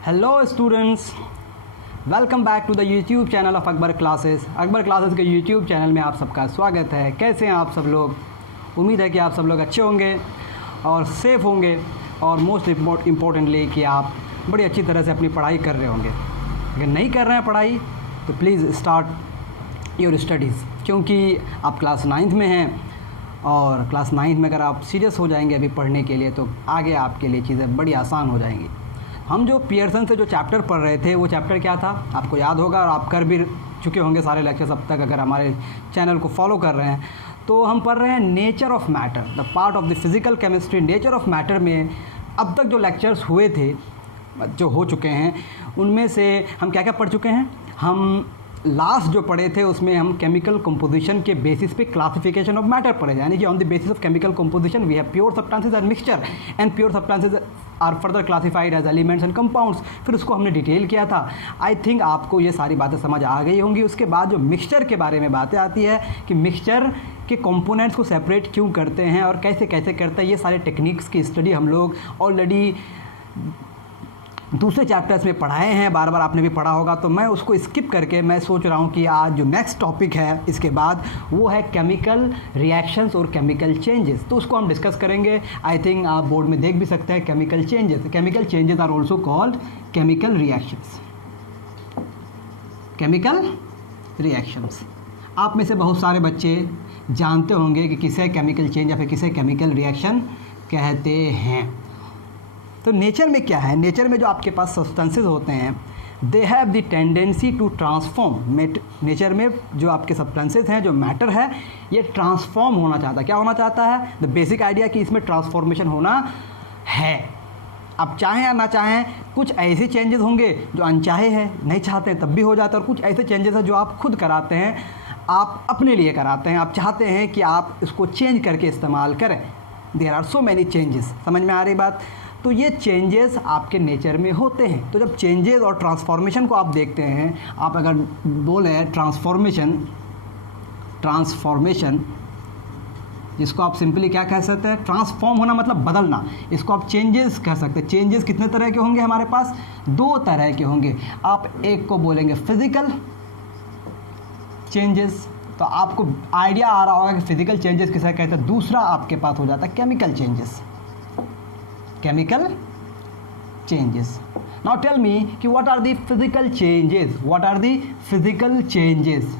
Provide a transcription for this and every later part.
Hello students, welcome back to the YouTube channel of Akbar classes. Akbar classes के YouTube channel में आप सबका स्वागत है। कैसे हैं आप सब लोग? उम्मीद है कि आप सब लोग अच्छे होंगे और सेफ़ होंगे और मोस्ट इम्पॉर्टेंटली कि आप बड़ी अच्छी तरह से अपनी पढ़ाई कर रहे होंगे। अगर नहीं कर रहे हैं पढ़ाई तो प्लीज़ स्टार्ट योर स्टडीज़, क्योंकि आप क्लास 9th में हैं और क्लास 9th में अगर आप सीरियस हो जाएंगे अभी पढ़ने के लिए तो आगे आपके लिए चीज़ें बड़ी आसान हो जाएंगी। हम जो पियर्सन से जो चैप्टर पढ़ रहे थे वो चैप्टर क्या था आपको याद होगा और आप कर भी चुके होंगे सारे लेक्चर्स अब तक अगर हमारे चैनल को फॉलो कर रहे हैं। तो हम पढ़ रहे हैं nature of matter, the part of the physical chemistry. Nature of matter में अब तक जो लेक्चर्स हुए थे, जो हो चुके हैं, उनमें से हम क्या क्या पढ़ चुके हैं। हम लास्ट जो पढ़े थे उसमें हम केमिकल कंपोजिशन के बेसिस पे क्लासिफिकेशन ऑफ मैटर पढ़े, यानी कि on the basis of chemical composition we have pure substances and mixture and pure substances are further classified as elements and compounds. फिर उसको हमने डिटेल किया था। आई थिंक आपको ये सारी बातें समझ आ गई होंगी। उसके बाद जो मिक्सचर के बारे में बातें आती है कि मिक्सचर के कंपोनेंट्स को सेपरेट क्यों करते हैं और कैसे कैसे करते हैं, ये सारे टेक्निक्स की स्टडी हम लोग ऑलरेडी दूसरे चैप्टर्स में पढ़ाए हैं, बार बार आपने भी पढ़ा होगा। तो मैं उसको स्किप करके मैं सोच रहा हूँ कि आज जो नेक्स्ट टॉपिक है इसके बाद वो है केमिकल रिएक्शंस और केमिकल चेंजेस। तो उसको हम डिस्कस करेंगे। आई थिंक आप बोर्ड में देख भी सकते हैं chemical changes. Chemical changes are also called chemical reactions. Chemical reactions आप में से बहुत सारे बच्चे जानते होंगे कि किसे केमिकल चेंज या फिर किसे केमिकल रिएक्शन कहते हैं। तो नेचर में क्या है, नेचर में जो आपके पास सब्सटेंसेस होते हैं they have the tendency to transform. Nature में जो आपके सब्सटेंसेस हैं, जो मैटर है, ये ट्रांसफॉर्म होना चाहता है। क्या होना चाहता है? द बेसिक आइडिया कि इसमें ट्रांसफॉर्मेशन होना है। आप चाहें या ना चाहें, कुछ ऐसे चेंजेस होंगे जो अनचाहे हैं, नहीं चाहते हैं तब भी हो जाता है, और कुछ ऐसे चेंजेस हैं जो आप खुद कराते हैं, आप अपने लिए कराते हैं, आप चाहते हैं कि आप इसको चेंज करके इस्तेमाल करें। There are so many changes. समझ में आ रही बात? तो ये चेंजेस आपके नेचर में होते हैं। तो जब चेंजेस और ट्रांसफॉर्मेशन को आप देखते हैं, आप अगर बोले ट्रांसफॉर्मेशन जिसको आप सिंपली क्या कह सकते हैं, ट्रांसफॉर्म होना मतलब बदलना, इसको आप चेंजेस कह सकते हैं। चेंजेस कितने तरह के होंगे हमारे पास? 2 तरह के होंगे। आप एक को बोलेंगे फिजिकल चेंजेस, तो आपको आइडिया आ रहा होगा कि फिजिकल चेंजेस किसे कहते हैं। दूसरा आपके पास हो जाता है chemical changes. Chemical changes. Now tell me कि what are the physical changes, what are the physical changes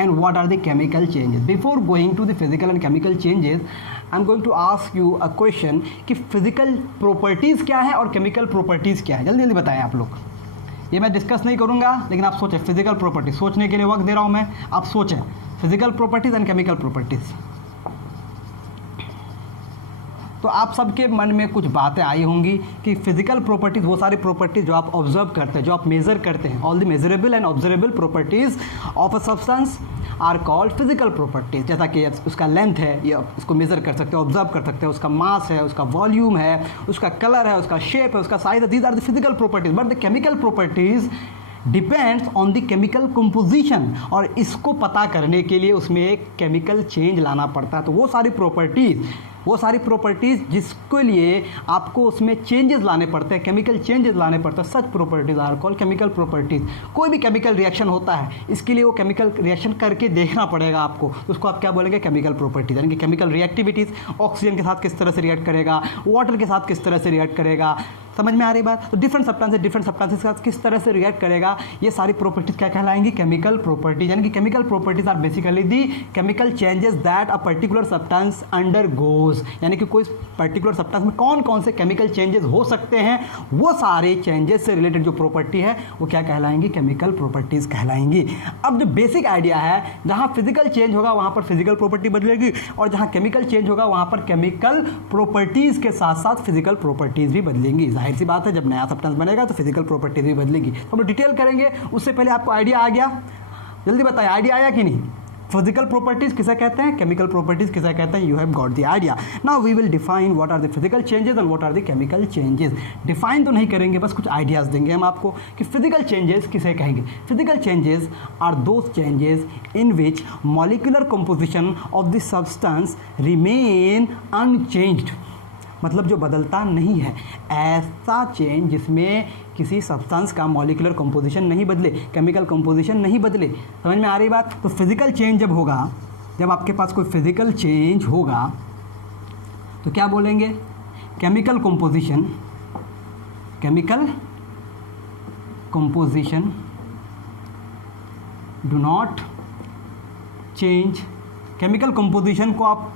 and what are the chemical changes. Before going to the physical and chemical changes I am going to ask you a question कि physical properties क्या है और chemical properties क्या है। जल्दी जल्दी बताएं आप लोग। ये मैं डिस्कस नहीं करूँगा, लेकिन आप सोचें। फिजिकल प्रॉपर्टीज सोचने के लिए वक्त दे रहा हूँ मैं, आप सोचें। Physical properties and chemical properties. तो आप सबके मन में कुछ बातें आई होंगी कि फिजिकल प्रॉपर्टीज़ वो सारी प्रॉपर्टीज़ जो आप ऑब्जर्व करते हैं, जो आप मेज़र करते हैं। All the measurable and observable properties of a substance are called physical properties. जैसा कि उसका लेंथ है, ये उसको मेज़र कर सकते हैं, ऑब्जर्व कर सकते हैं, उसका मास है, उसका वॉल्यूम है, उसका कलर है, उसका शेप है, उसका साइज है। These are the physical properties. But the chemical properties depends on the chemical composition, और इसको पता करने के लिए उसमें एक केमिकल चेंज लाना पड़ता है। तो वो सारी प्रॉपर्टीज़ जिसके लिए आपको उसमें चेंजेस लाने पड़ते हैं, केमिकल चेंजेस लाने पड़ते हैं, such properties are called chemical properties. कोई भी केमिकल रिएक्शन होता है, इसके लिए वो केमिकल रिएक्शन करके देखना पड़ेगा आपको, तो उसको आप क्या बोलेंगे? Chemical properties. यानी कि केमिकल रिएक्टिविटीज़, ऑक्सीजन के साथ किस तरह से रिएक्ट करेगा, वाटर के साथ किस तरह से रिएक्ट करेगा। समझ में आ रही बात? तो डिफरेंट सब्सटेंसेस के साथ किस तरह से रिएक्ट करेगा, ये सारी प्रॉपर्टीज़ क्या कहलाएंगी? Chemical properties. यानी कि chemical properties are basically the chemical changes that a particular substance undergoes. यानी कि कोई पर्टिकुलर सब्सटेंस में कौन कौन से केमिकल चेंजेस हो सकते हैं, वो सारे चेंजेस से रिलेटेड जो प्रॉपर्टी है वो क्या कहलाएंगी? Chemical properties कहलाएंगी। अब जो बेसिक आइडिया है, जहाँ फिजिकल चेंज होगा वहाँ पर फिजिकल प्रॉपर्टी बदलेगी, और जहाँ केमिकल चेंज होगा वहाँ पर केमिकल प्रॉपर्टीज़ के साथ साथ फिजिकल प्रॉपर्टीज़ भी बदलेंगी। जाहिर सी बात है, जब नया सब्सटेंस बनेगा तो फिजिकल प्रॉपर्टीज भी बदलेगी। तो हम डिटेल करेंगे, उससे पहले आपको आइडिया आ गया? जल्दी बताएं, आइडिया आया कि नहीं? फिजिकल प्रॉपर्टीज किसे कहते हैं, केमिकल प्रॉपर्टीज किसे कहते हैं? You have got the idea. Now we will define what are the physical changes and what are the chemical changes. Define तो नहीं करेंगे, बस कुछ आइडियाज़ देंगे हम आपको कि फिजिकल चेंजेस किसे कहेंगे। Physical changes are those changes in which molecular composition of the substance remain unchanged मतलब जो बदलता नहीं है, ऐसा चेंज जिसमें किसी सब्सटेंस का मॉलिक्यूलर कंपोजिशन नहीं बदले, केमिकल कंपोजिशन नहीं बदले। समझ में आ रही बात? तो फिजिकल चेंज जब होगा, जब आपके पास कोई फिजिकल चेंज होगा तो क्या बोलेंगे? Chemical composition, chemical composition do not change. Chemical composition को आप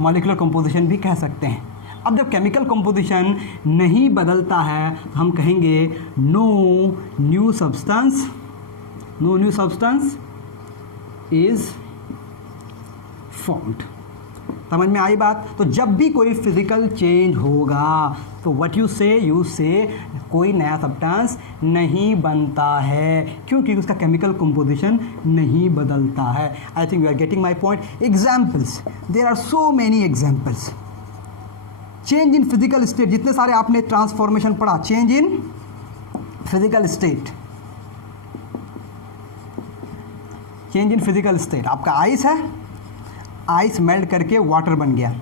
मॉलिक्यूलर कंपोजिशन भी कह सकते हैं। अब जब केमिकल कंपोजिशन नहीं बदलता है तो हम कहेंगे no new substance, no new substance is formed. समझ में आई बात? तो जब भी कोई फिजिकल चेंज होगा तो व्हाट यू से कोई नया सब्सटेंस नहीं बनता है, क्योंकि उसका केमिकल कंपोजिशन नहीं बदलता है। I think you are getting my point. Examples, there are so many examples. Change in physical state, जितने सारे आपने ट्रांसफॉर्मेशन पढ़ा, change in physical state, change in physical state. आपका आइस है, आइस मेल्ट करके वाटर बन गया,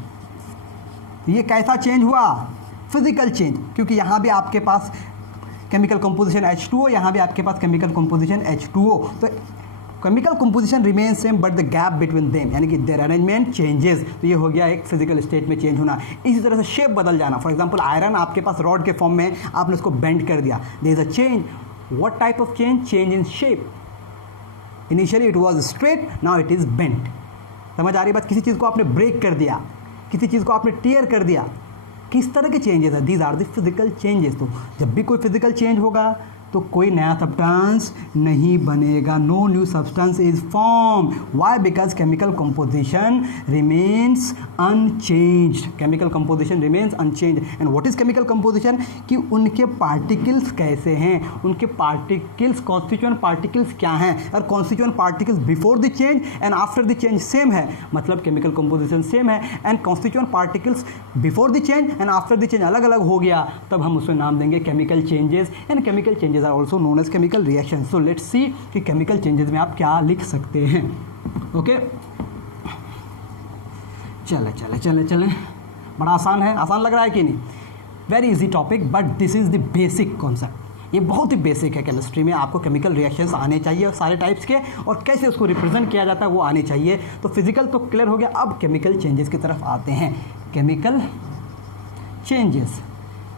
ये कैसा चेंज हुआ? फिजिकल चेंज, क्योंकि यहाँ भी आपके पास केमिकल कंपोजिशन H2O, यहाँ भी आपके पास केमिकल कंपोजिशन H2O। तो chemical composition remain same but the gap between them, यानी कि देयर अरेंजमेंट चेंजेस। तो ये हो गया एक फिजिकल स्टेट में चेंज होना। इसी तरह से शेप बदल जाना। फॉर एग्जांपल आयरन आपके पास रॉड के फॉर्म में, आपने उसको बेंड कर दिया, there is a change. What type of change? Change in shape. Initially it was straight, now it is bent. समझ आ रही बात? किसी चीज़ को आपने ब्रेक कर दिया, किसी चीज़ को आपने टीयर कर दिया, किस तरह के चेंजेस है? These are the physical changes. तो जब भी कोई फिजिकल चेंज होगा तो कोई नया सब्सटेंस नहीं बनेगा, no new substance is form. Why? Because chemical composition remains unchanged, chemical composition remains unchanged. And what is chemical composition? कि उनके पार्टिकल्स कैसे हैं, उनके पार्टिकल्स, कॉन्स्टिट्यूएंट पार्टिकल्स क्या हैं, और constituent particles before the change and after the change same है, मतलब केमिकल कंपोजिशन सेम है। And constituent particles before the change and after the change अलग अलग हो गया, तब हम उसमें नाम देंगे chemical changes. And chemical changes are also known as chemical reaction. So let's see कि केमिकल चेंजेस में आप क्या लिख सकते हैं। ओके, चले बड़ा आसान है, आसान लग रहा है कि नहीं? Very easy topic, but this is the basic concept. ये बहुत ही बेसिक है केमिस्ट्री में। आपको केमिकल रिएक्शंस आने चाहिए सारे टाइप्स के, और कैसे उसको रिप्रेजेंट किया जाता है वो आने चाहिए। तो फिजिकल तो क्लियर हो गया, अब केमिकल चेंजेस की तरफ आते हैं। केमिकल चेंजेस,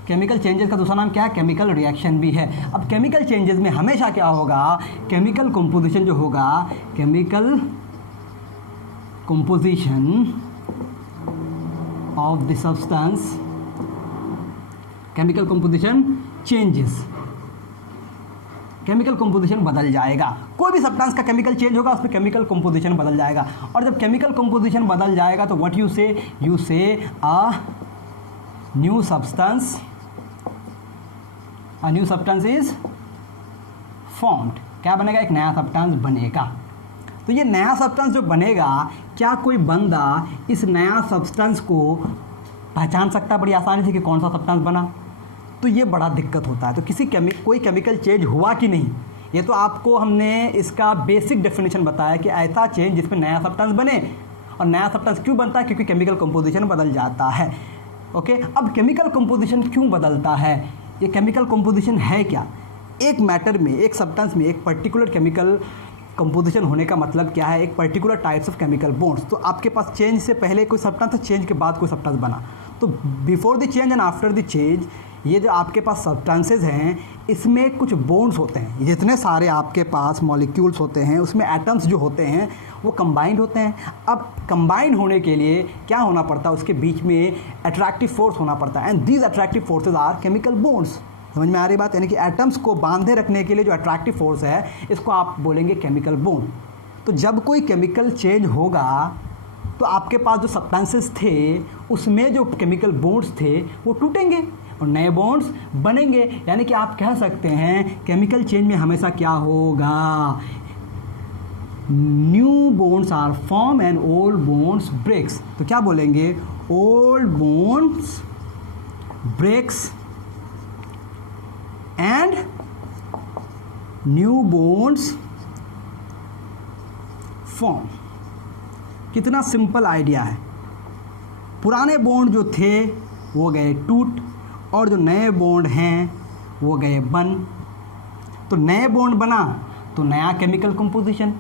केमिकल चेंजेस का दूसरा नाम क्या है? केमिकल रिएक्शन भी है। अब केमिकल चेंजेस में हमेशा क्या होगा? केमिकल कंपोजिशन जो होगा, chemical composition of the substance, chemical composition changes, chemical composition बदल जाएगा। कोई भी सब्सटेंस का केमिकल चेंज होगा, उसमें केमिकल कंपोजिशन बदल जाएगा। और जब केमिकल कंपोजिशन बदल जाएगा तो व्हाट यू से a new substance, a new substance is formed. क्या बनेगा? एक नया सब्सटेंस बनेगा। तो ये नया सब्सटेंस जो बनेगा, क्या कोई बंदा इस नया सब्सटेंस को पहचान सकता है बड़ी आसानी से कि कौन सा सब्सटेंस बना? तो ये बड़ा दिक्कत होता है। तो कोई केमिकल चेंज हुआ कि नहीं, ये तो आपको हमने इसका बेसिक डेफिनेशन बताया कि ऐसा चेंज जिसमें नया सब्सटेंस बने। और नया सब्सटेंस क्यों बनता है? क्योंकि केमिकल कंपोजिशन बदल जाता है। ओके, अब केमिकल कंपोजिशन क्यों बदलता है? ये केमिकल कंपोजिशन है क्या? एक मैटर में, एक सब्सटेंस में एक पर्टिकुलर केमिकल कंपोजिशन होने का मतलब क्या है? एक particular types of chemical bonds. तो आपके पास चेंज से पहले कोई सब्सटेंस था, चेंज के बाद कोई सब्सटेंस बना। तो before the change and after the change, ये जो आपके पास सब्सटेंसेज हैं, इसमें कुछ बॉन्ड्स होते हैं। जितने सारे आपके पास मॉलिक्यूल्स होते हैं, उसमें एटम्स जो होते हैं वो कंबाइंड होते हैं। अब कंबाइंड होने के लिए क्या होना पड़ता है? उसके बीच में अट्रैक्टिव फोर्स होना पड़ता है। And these attractive forces are chemical bonds. समझ में आ रही बात? यानी कि एटम्स को बांधे रखने के लिए जो अट्रैक्टिव फोर्स है, इसको आप बोलेंगे केमिकल बॉन्ड। तो जब कोई केमिकल चेंज होगा तो आपके पास जो सब्सटेंसेस थे उसमें जो केमिकल बॉन्ड्स थे वो टूटेंगे और नए बॉन्ड्स बनेंगे। यानी कि आप कह सकते हैं केमिकल चेंज में हमेशा क्या होगा? New bonds are form and old bonds breaks. तो क्या बोलेंगे? Old bonds breaks and new bonds form. कितना सिंपल आइडिया है। पुराने बॉन्ड जो थे वो गए टूट, और जो नए बॉन्ड हैं वो गए बन। तो नए बॉन्ड बना तो नया केमिकल कंपोजिशन।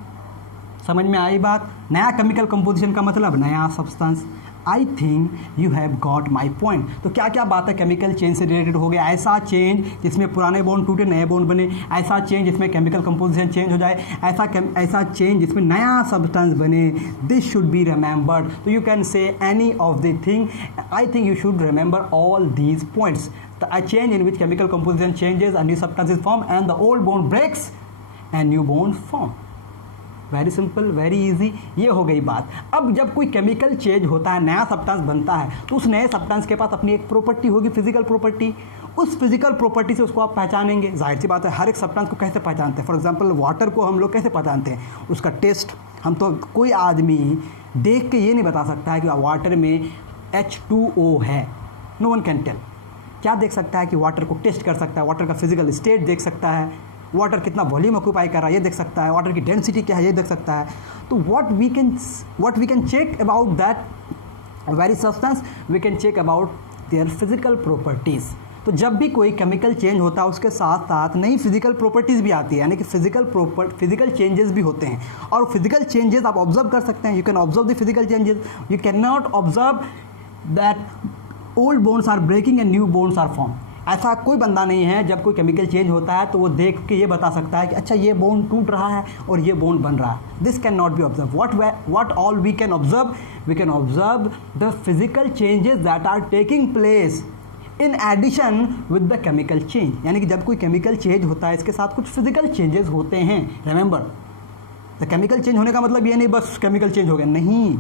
समझ में आई बात? नया केमिकल कंपोजिशन का मतलब नया substance. I think you have got my point. तो क्या क्या बात है केमिकल चेंज से रिलेटेड हो गया? ऐसा चेंज जिसमें पुराने बॉन्ड टूटे नए बॉन्ड बने, ऐसा चेंज जिसमें केमिकल कंपोजिशन चेंज हो जाए, ऐसा चेंज जिसमें नया सब्सटेंस बने। This should be remembered. तो you can say any of the thing. I think you should remember all these points. A change in which chemical composition changes, a new substance is formed, and the old bond breaks and new bond form. Very simple, very easy. ये हो गई बात। अब जब कोई chemical change होता है, नया सब्सटेंस बनता है, तो उस नए सब्सटेंस के पास अपनी एक प्रॉपर्टी होगी, फिजिकल प्रॉपर्टी। उस फिजिकल प्रॉपर्टी से उसको आप पहचानेंगे। जाहिर सी बात है, हर एक सब्सटेंस को कैसे पहचानते हैं? फॉर एग्जांपल वाटर को हम लोग कैसे पहचानते हैं? उसका टेस्ट। हम तो कोई आदमी देख के ये नहीं बता सकता है कि वाटर में H2O है। No one can tell. क्या देख सकता है कि वाटर को टेस्ट कर सकता है, वाटर का फिजिकल स्टेट देख सकता है, वाटर कितना वॉल्यूम ऑक्यूपाई कर रहा है ये देख सकता है, वाटर की डेंसिटी क्या है ये देख सकता है। तो what we can check about that very substance, we can check about their physical properties. तो जब भी कोई केमिकल चेंज होता है उसके साथ साथ नई फिजिकल प्रॉपर्टीज़ भी आती है, यानी कि फिजिकल चेंजेस भी होते हैं। और फिजिकल चेंजेस आप ऑब्जर्व कर सकते हैं। You can observe the physical changes. You can not observe that old bones are breaking and new bones are form. ऐसा कोई बंदा नहीं है जब कोई केमिकल चेंज होता है तो वो देख के ये बता सकता है कि अच्छा ये बोन टूट रहा है और ये बोन बन रहा है। This can not be observe. What all we can observe? We can observe the physical changes that are taking place in addition with the chemical change. यानी कि जब कोई केमिकल चेंज होता है इसके साथ कुछ फिजिकल चेंजेस होते हैं। रिमेंबर, द केमिकल चेंज होने का मतलब ये नहीं बस केमिकल चेंज हो गया, नहीं।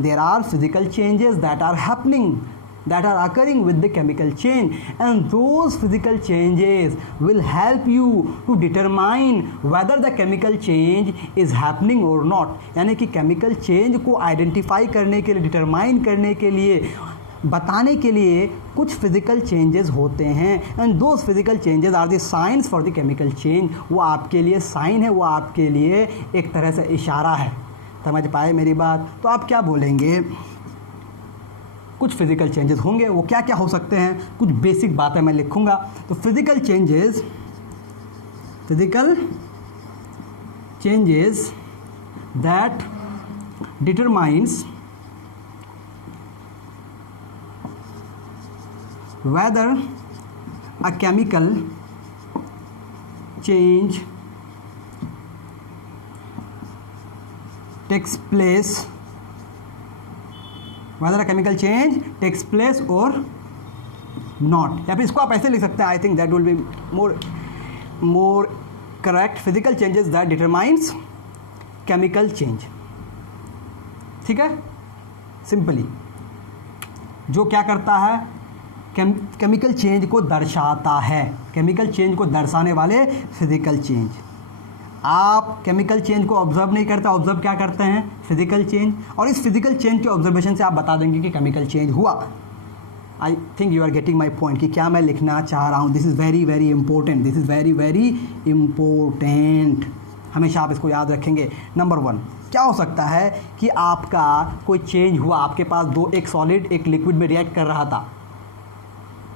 There are physical changes that are happening, that are occurring with the chemical change, and those physical changes will help you to determine whether the chemical change is happening or not. यानी कि chemical change को identify करने के लिए, determine करने के लिए, बताने के लिए कुछ फिजिकल चेंजेस होते हैं। And those physical changes are the signs for the chemical change. वो आपके लिए साइन है, वो आपके लिए एक तरह से इशारा है। समझ पाए मेरी बात? तो आप क्या बोलेंगे? कुछ फिजिकल चेंजेस होंगे, वो क्या क्या हो सकते हैं? कुछ बेसिक बातें मैं लिखूंगा। तो physical changes that determines whether a chemical change takes place, whether a chemical change takes place or not। या फिर इसको आप ऐसे लिख सकते हैं, I think that will be more correct. Physical changes that determines chemical change. ठीक है, सिंपली जो क्या करता है, केमिकल चेंज को दर्शाता है। केमिकल चेंज को दर्शाने वाले फिजिकल चेंज। आप केमिकल चेंज को ऑब्जर्व नहीं करते, ऑब्जर्व क्या करते हैं? Physical change. और इस फिजिकल चेंज के ऑब्जर्वेशन से आप बता देंगे कि केमिकल चेंज हुआ। I think you are getting my point कि क्या मैं लिखना चाह रहा हूँ। This is very very important, this is very very important. हमेशा आप इसको याद रखेंगे। नंबर 1, क्या हो सकता है कि आपका कोई चेंज हुआ, आपके पास एक सॉलिड एक लिक्विड में रिएक्ट कर रहा था,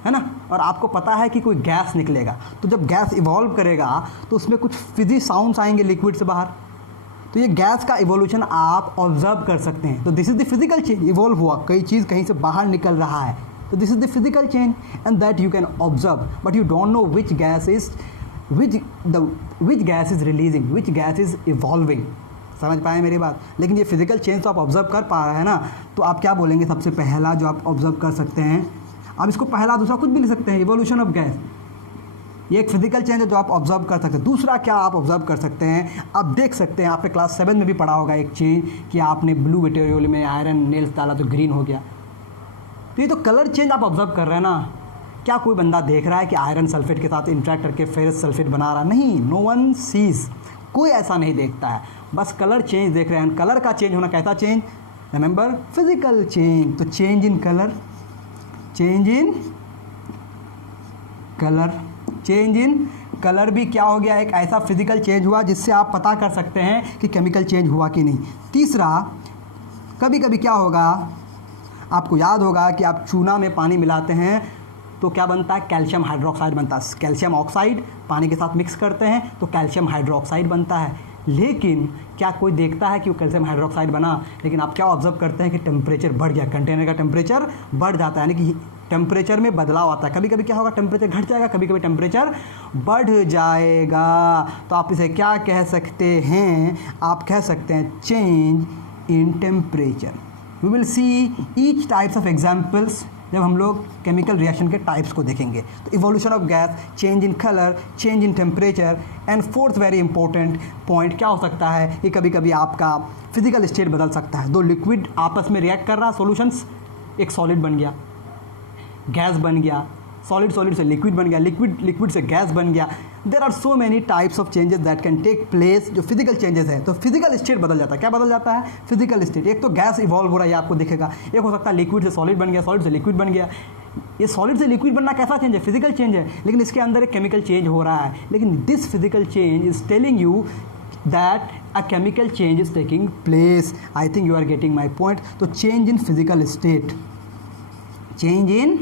है ना, और आपको पता है कि कोई गैस निकलेगा। तो जब गैस इवॉल्व करेगा तो उसमें कुछ फिजी साउंड्स आएंगे लिक्विड से बाहर। तो ये गैस का इवोल्यूशन आप ऑब्जर्व कर सकते हैं। तो this is the physical change. Evolve हुआ, कोई चीज़ कहीं से बाहर निकल रहा है, तो this is the physical change and that you can observe, but you don't know which gas is releasing, which gas is evolving. समझ पाए मेरी बात? लेकिन ये फिजिकल चेंज तो आप ऑब्जर्व कर पा रहे हैं ना। तो आप क्या बोलेंगे? सबसे पहला जो आप ऑब्जर्व कर सकते हैं, आप इसको पहला दूसरा कुछ भी लिख सकते हैं, इवोल्यूशन ऑफ गैस। ये एक फिजिकल चेंज है जो आप ऑब्जर्व कर सकते हैं। दूसरा क्या आप ऑब्जर्व कर सकते हैं? आप देख सकते हैं, आपने क्लास 7 में भी पढ़ा होगा एक चेंज कि आपने ब्लू मटेरियल में आयरन नेल्स डाला तो ग्रीन हो गया। तो ये तो कलर चेंज आप ऑब्जर्व कर रहे हैं ना। क्या कोई बंदा देख रहा है कि आयरन सल्फेट के साथ इंटरेक्ट करके फेरस सल्फेट बना रहा? नहीं, नो वन सीज। कोई ऐसा नहीं देखता है, बस कलर चेंज देख रहे हैं। कलर का चेंज होना कैसा चेंज? Remember, physical change. तो change in colour, change in colour, change in colour भी क्या हो गया? एक ऐसा फिजिकल चेंज हुआ जिससे आप पता कर सकते हैं कि केमिकल चेंज हुआ कि नहीं। तीसरा, कभी कभी क्या होगा, आपको याद होगा कि आप चूना में पानी मिलाते हैं तो क्या बनता है, कैल्शियम हाइड्रोक्साइड बनता है। कैल्शियम ऑक्साइड पानी के साथ मिक्स करते हैं तो कैल्शियम हाइड्रोक्साइड बनता है। लेकिन क्या कोई देखता है कि वो कैल्शियम हाइड्रोक्साइड बना, लेकिन आप क्या ऑब्जर्व करते हैं कि टेम्परेचर बढ़ गया, कंटेनर का टेम्परेचर बढ़ जाता है, यानी कि टेम्परेचर में बदलाव आता है। कभी कभी क्या होगा, टेम्परेचर घट जाएगा, कभी कभी टेम्परेचर बढ़ जाएगा। तो आप इसे क्या कह सकते हैं, आप कह सकते हैं change in temperature. We will see each types of examples जब हम लोग केमिकल रिएक्शन के टाइप्स को देखेंगे। तो evolution of gas, change in colour, change in temperature, and fourth very important point क्या हो सकता है कि कभी कभी आपका फिजिकल स्टेट बदल सकता है। दो लिक्विड आपस में रिएक्ट कर रहा है, सॉल्यूशंस, एक सॉलिड बन गया, गैस बन गया, सॉलिड से लिक्विड बन गया, लिक्विड से गैस बन गया। There are so many types of changes that can take place, जो फिजिकल चेंजेस है। तो फिजिकल स्टेट बदल जाता है। क्या बदल जाता है, फिजिकल स्टेट। एक तो गैस इवॉल्व हो रहा है, आपको दिखेगा। एक हो सकता है लिक्विड से सॉलिड बन गया, सॉलिड से लिक्विड बन गया। ये सॉलिड से लिक्विड बनना कैसा चेंज है, फिजिकल चेंज है, लेकिन इसके अंदर एक केमिकल चेंज हो रहा है। लेकिन this physical change is telling you that a chemical change is taking place. I think you are getting my point. तो change in physical state, change in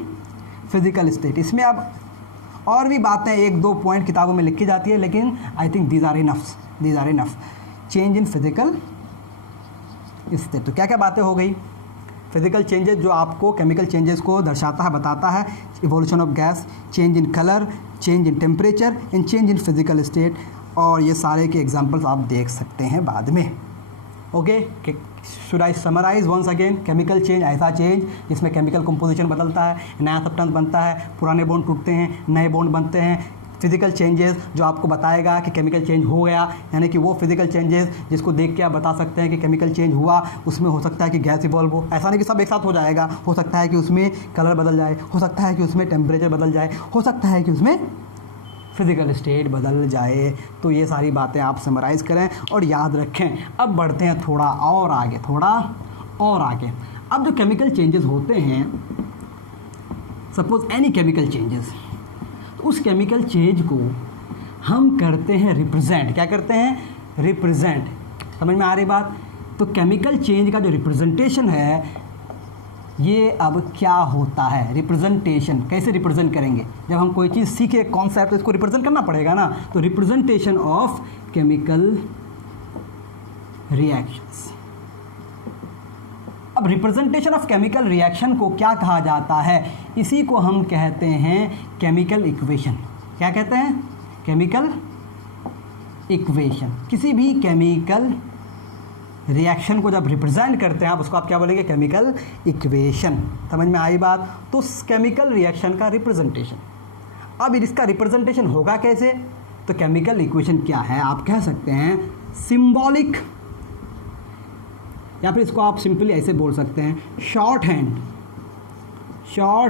physical state, इसमें अब और भी बातें एक दो पॉइंट किताबों में लिखी जाती है, लेकिन I think these are enough. Change in physical state, तो क्या क्या बातें हो गई, फिजिकल चेंजेस जो आपको केमिकल चेंजेस को दर्शाता है, बताता है। Evolution of gas, change in colour, change in temperature and change in physical state, और ये सारे के एग्जांपल्स आप देख सकते हैं बाद में। Okay, should I summarise once again. Chemical change ऐसा चेंज जिसमें केमिकल कंपोजिशन बदलता है, नया सब्सटेंस बनता है, पुराने बॉन्ड टूटते हैं, नए बॉन्ड बनते हैं। फिजिकल चेंजेस जो आपको बताएगा कि केमिकल चेंज हो गया, यानी कि वो फिजिकल चेंजेस जिसको देख के आप बता सकते हैं कि केमिकल चेंज हुआ। उसमें हो सकता है कि गैस इवॉल्व हो, ऐसा नहीं कि सब एक साथ हो जाएगा। हो सकता है कि उसमें कलर बदल जाए, हो सकता है कि उसमें टेम्परेचर बदल जाए, हो सकता है कि उसमें फिजिकल स्टेट बदल जाए। तो ये सारी बातें आप समराइज़ करें और याद रखें। अब बढ़ते हैं थोड़ा और आगे। अब जो केमिकल चेंजेस होते हैं, सपोज एनी केमिकल चेंजेस, तो उस केमिकल चेंज को हम करते हैं रिप्रेजेंट। क्या करते हैं, रिप्रेजेंट। समझ में आ रही बात। तो केमिकल चेंज का जो रिप्रेजेंटेशन है, ये अब क्या होता है, रिप्रेजेंटेशन कैसे रिप्रेजेंट करेंगे। जब हम कोई चीज़ सीखे कॉन्सेप्ट, तो इसको रिप्रेजेंट करना पड़ेगा ना। तो रिप्रेजेंटेशन ऑफ केमिकल रिएक्शंस। अब रिप्रेजेंटेशन ऑफ केमिकल रिएक्शन को क्या कहा जाता है, इसी को हम कहते हैं केमिकल इक्वेशन। क्या कहते हैं, केमिकल इक्वेशन। किसी भी केमिकल रिएक्शन को जब रिप्रेजेंट करते हैं आप, उसको आप क्या बोलेंगे, केमिकल इक्वेशन। समझ में आई बात। तो केमिकल रिएक्शन का रिप्रेजेंटेशन, अब इसका रिप्रेजेंटेशन होगा कैसे, तो केमिकल इक्वेशन क्या है, आप कह सकते हैं सिंबॉलिक, या फिर इसको आप सिंपली ऐसे बोल सकते हैं, short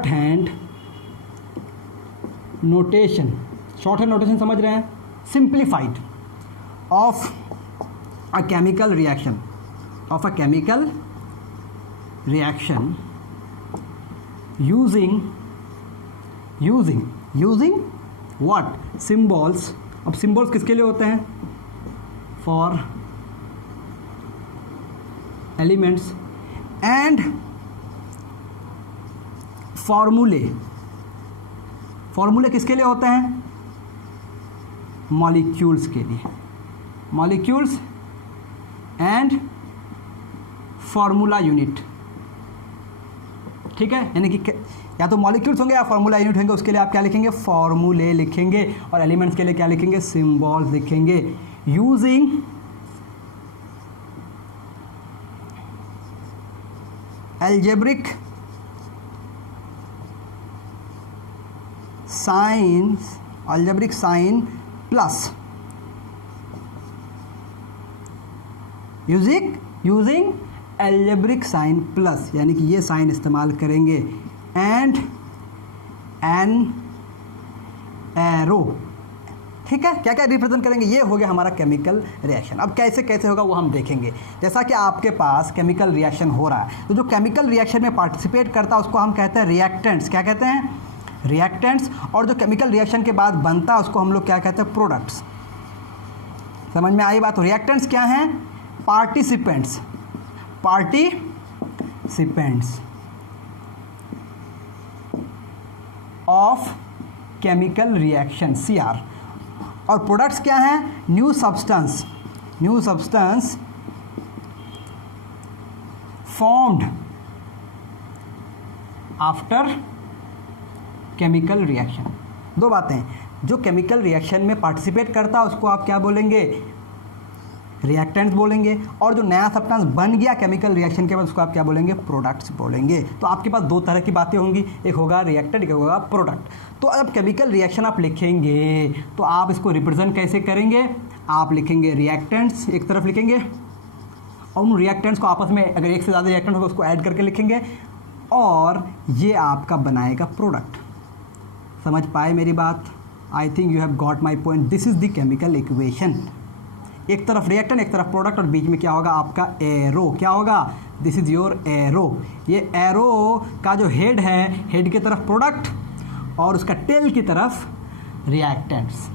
hand notation. Short hand notation समझ रहे हैं, simplified of a chemical reaction using what, symbols। अब symbols किसके लिए होते हैं, for elements and formulae किसके लिए होते हैं, molecules के लिए, molecules एंड फार्मूला यूनिट। ठीक है, यानी कि या तो मॉलिक्यूल्स होंगे या फार्मूला यूनिट होंगे, उसके लिए आप क्या लिखेंगे, फार्मूले लिखेंगे, और एलिमेंट्स के लिए क्या लिखेंगे, सिंबल्स लिखेंगे। Using algebraic sign plus using algebraic sign plus, यानी कि ये साइन इस्तेमाल करेंगे, एंड एन एरो। ठीक है, क्या क्या रिप्रेजेंट करेंगे, ये हो गया हमारा केमिकल रिएक्शन। अब कैसे कैसे होगा वो हम देखेंगे। जैसा कि आपके पास केमिकल रिएक्शन हो रहा है, तो जो केमिकल रिएक्शन में पार्टिसिपेट करता है उसको हम कहते हैं रिएक्टेंट्स। क्या कहते हैं, रिएक्टेंट्स। और जो केमिकल रिएक्शन के बाद बनता है उसको हम लोग क्या कहते हैं, प्रोडक्ट्स। समझ में आई बात। तो रिएक्टेंट्स क्या हैं, participants. Of chemical reaction CR। और प्रोडक्ट्स क्या हैं? New substance formed after chemical reaction. दो बातें, जो केमिकल रिएक्शन में पार्टिसिपेट करता है उसको आप क्या बोलेंगे? रिएक्टेंट्स बोलेंगे, और जो नया सब्सटेंस बन गया केमिकल रिएक्शन के बाद उसको आप क्या बोलेंगे? प्रोडक्ट्स बोलेंगे। तो आपके पास दो तरह की बातें होंगी, एक होगा रिएक्टेंट, एक होगा प्रोडक्ट। तो अब केमिकल रिएक्शन आप लिखेंगे तो आप इसको रिप्रेजेंट कैसे करेंगे? आप लिखेंगे रिएक्टेंट्स एक तरफ लिखेंगे, और उन रिएक्टेंट्स को आपस में अगर एक से ज़्यादा रिएक्टेंट होगा उसको ऐड करके लिखेंगे, और ये आपका बनाएगा प्रोडक्ट। समझ पाए मेरी बात? आई think you have got my point. This is the chemical equation. एक तरफ रिएक्टेंट एक तरफ प्रोडक्ट, और बीच में क्या होगा? आपका एरो। क्या होगा? This is your arrow. ये एरो का जो हेड है, हेड की तरफ प्रोडक्ट और उसका टेल की तरफ reactants.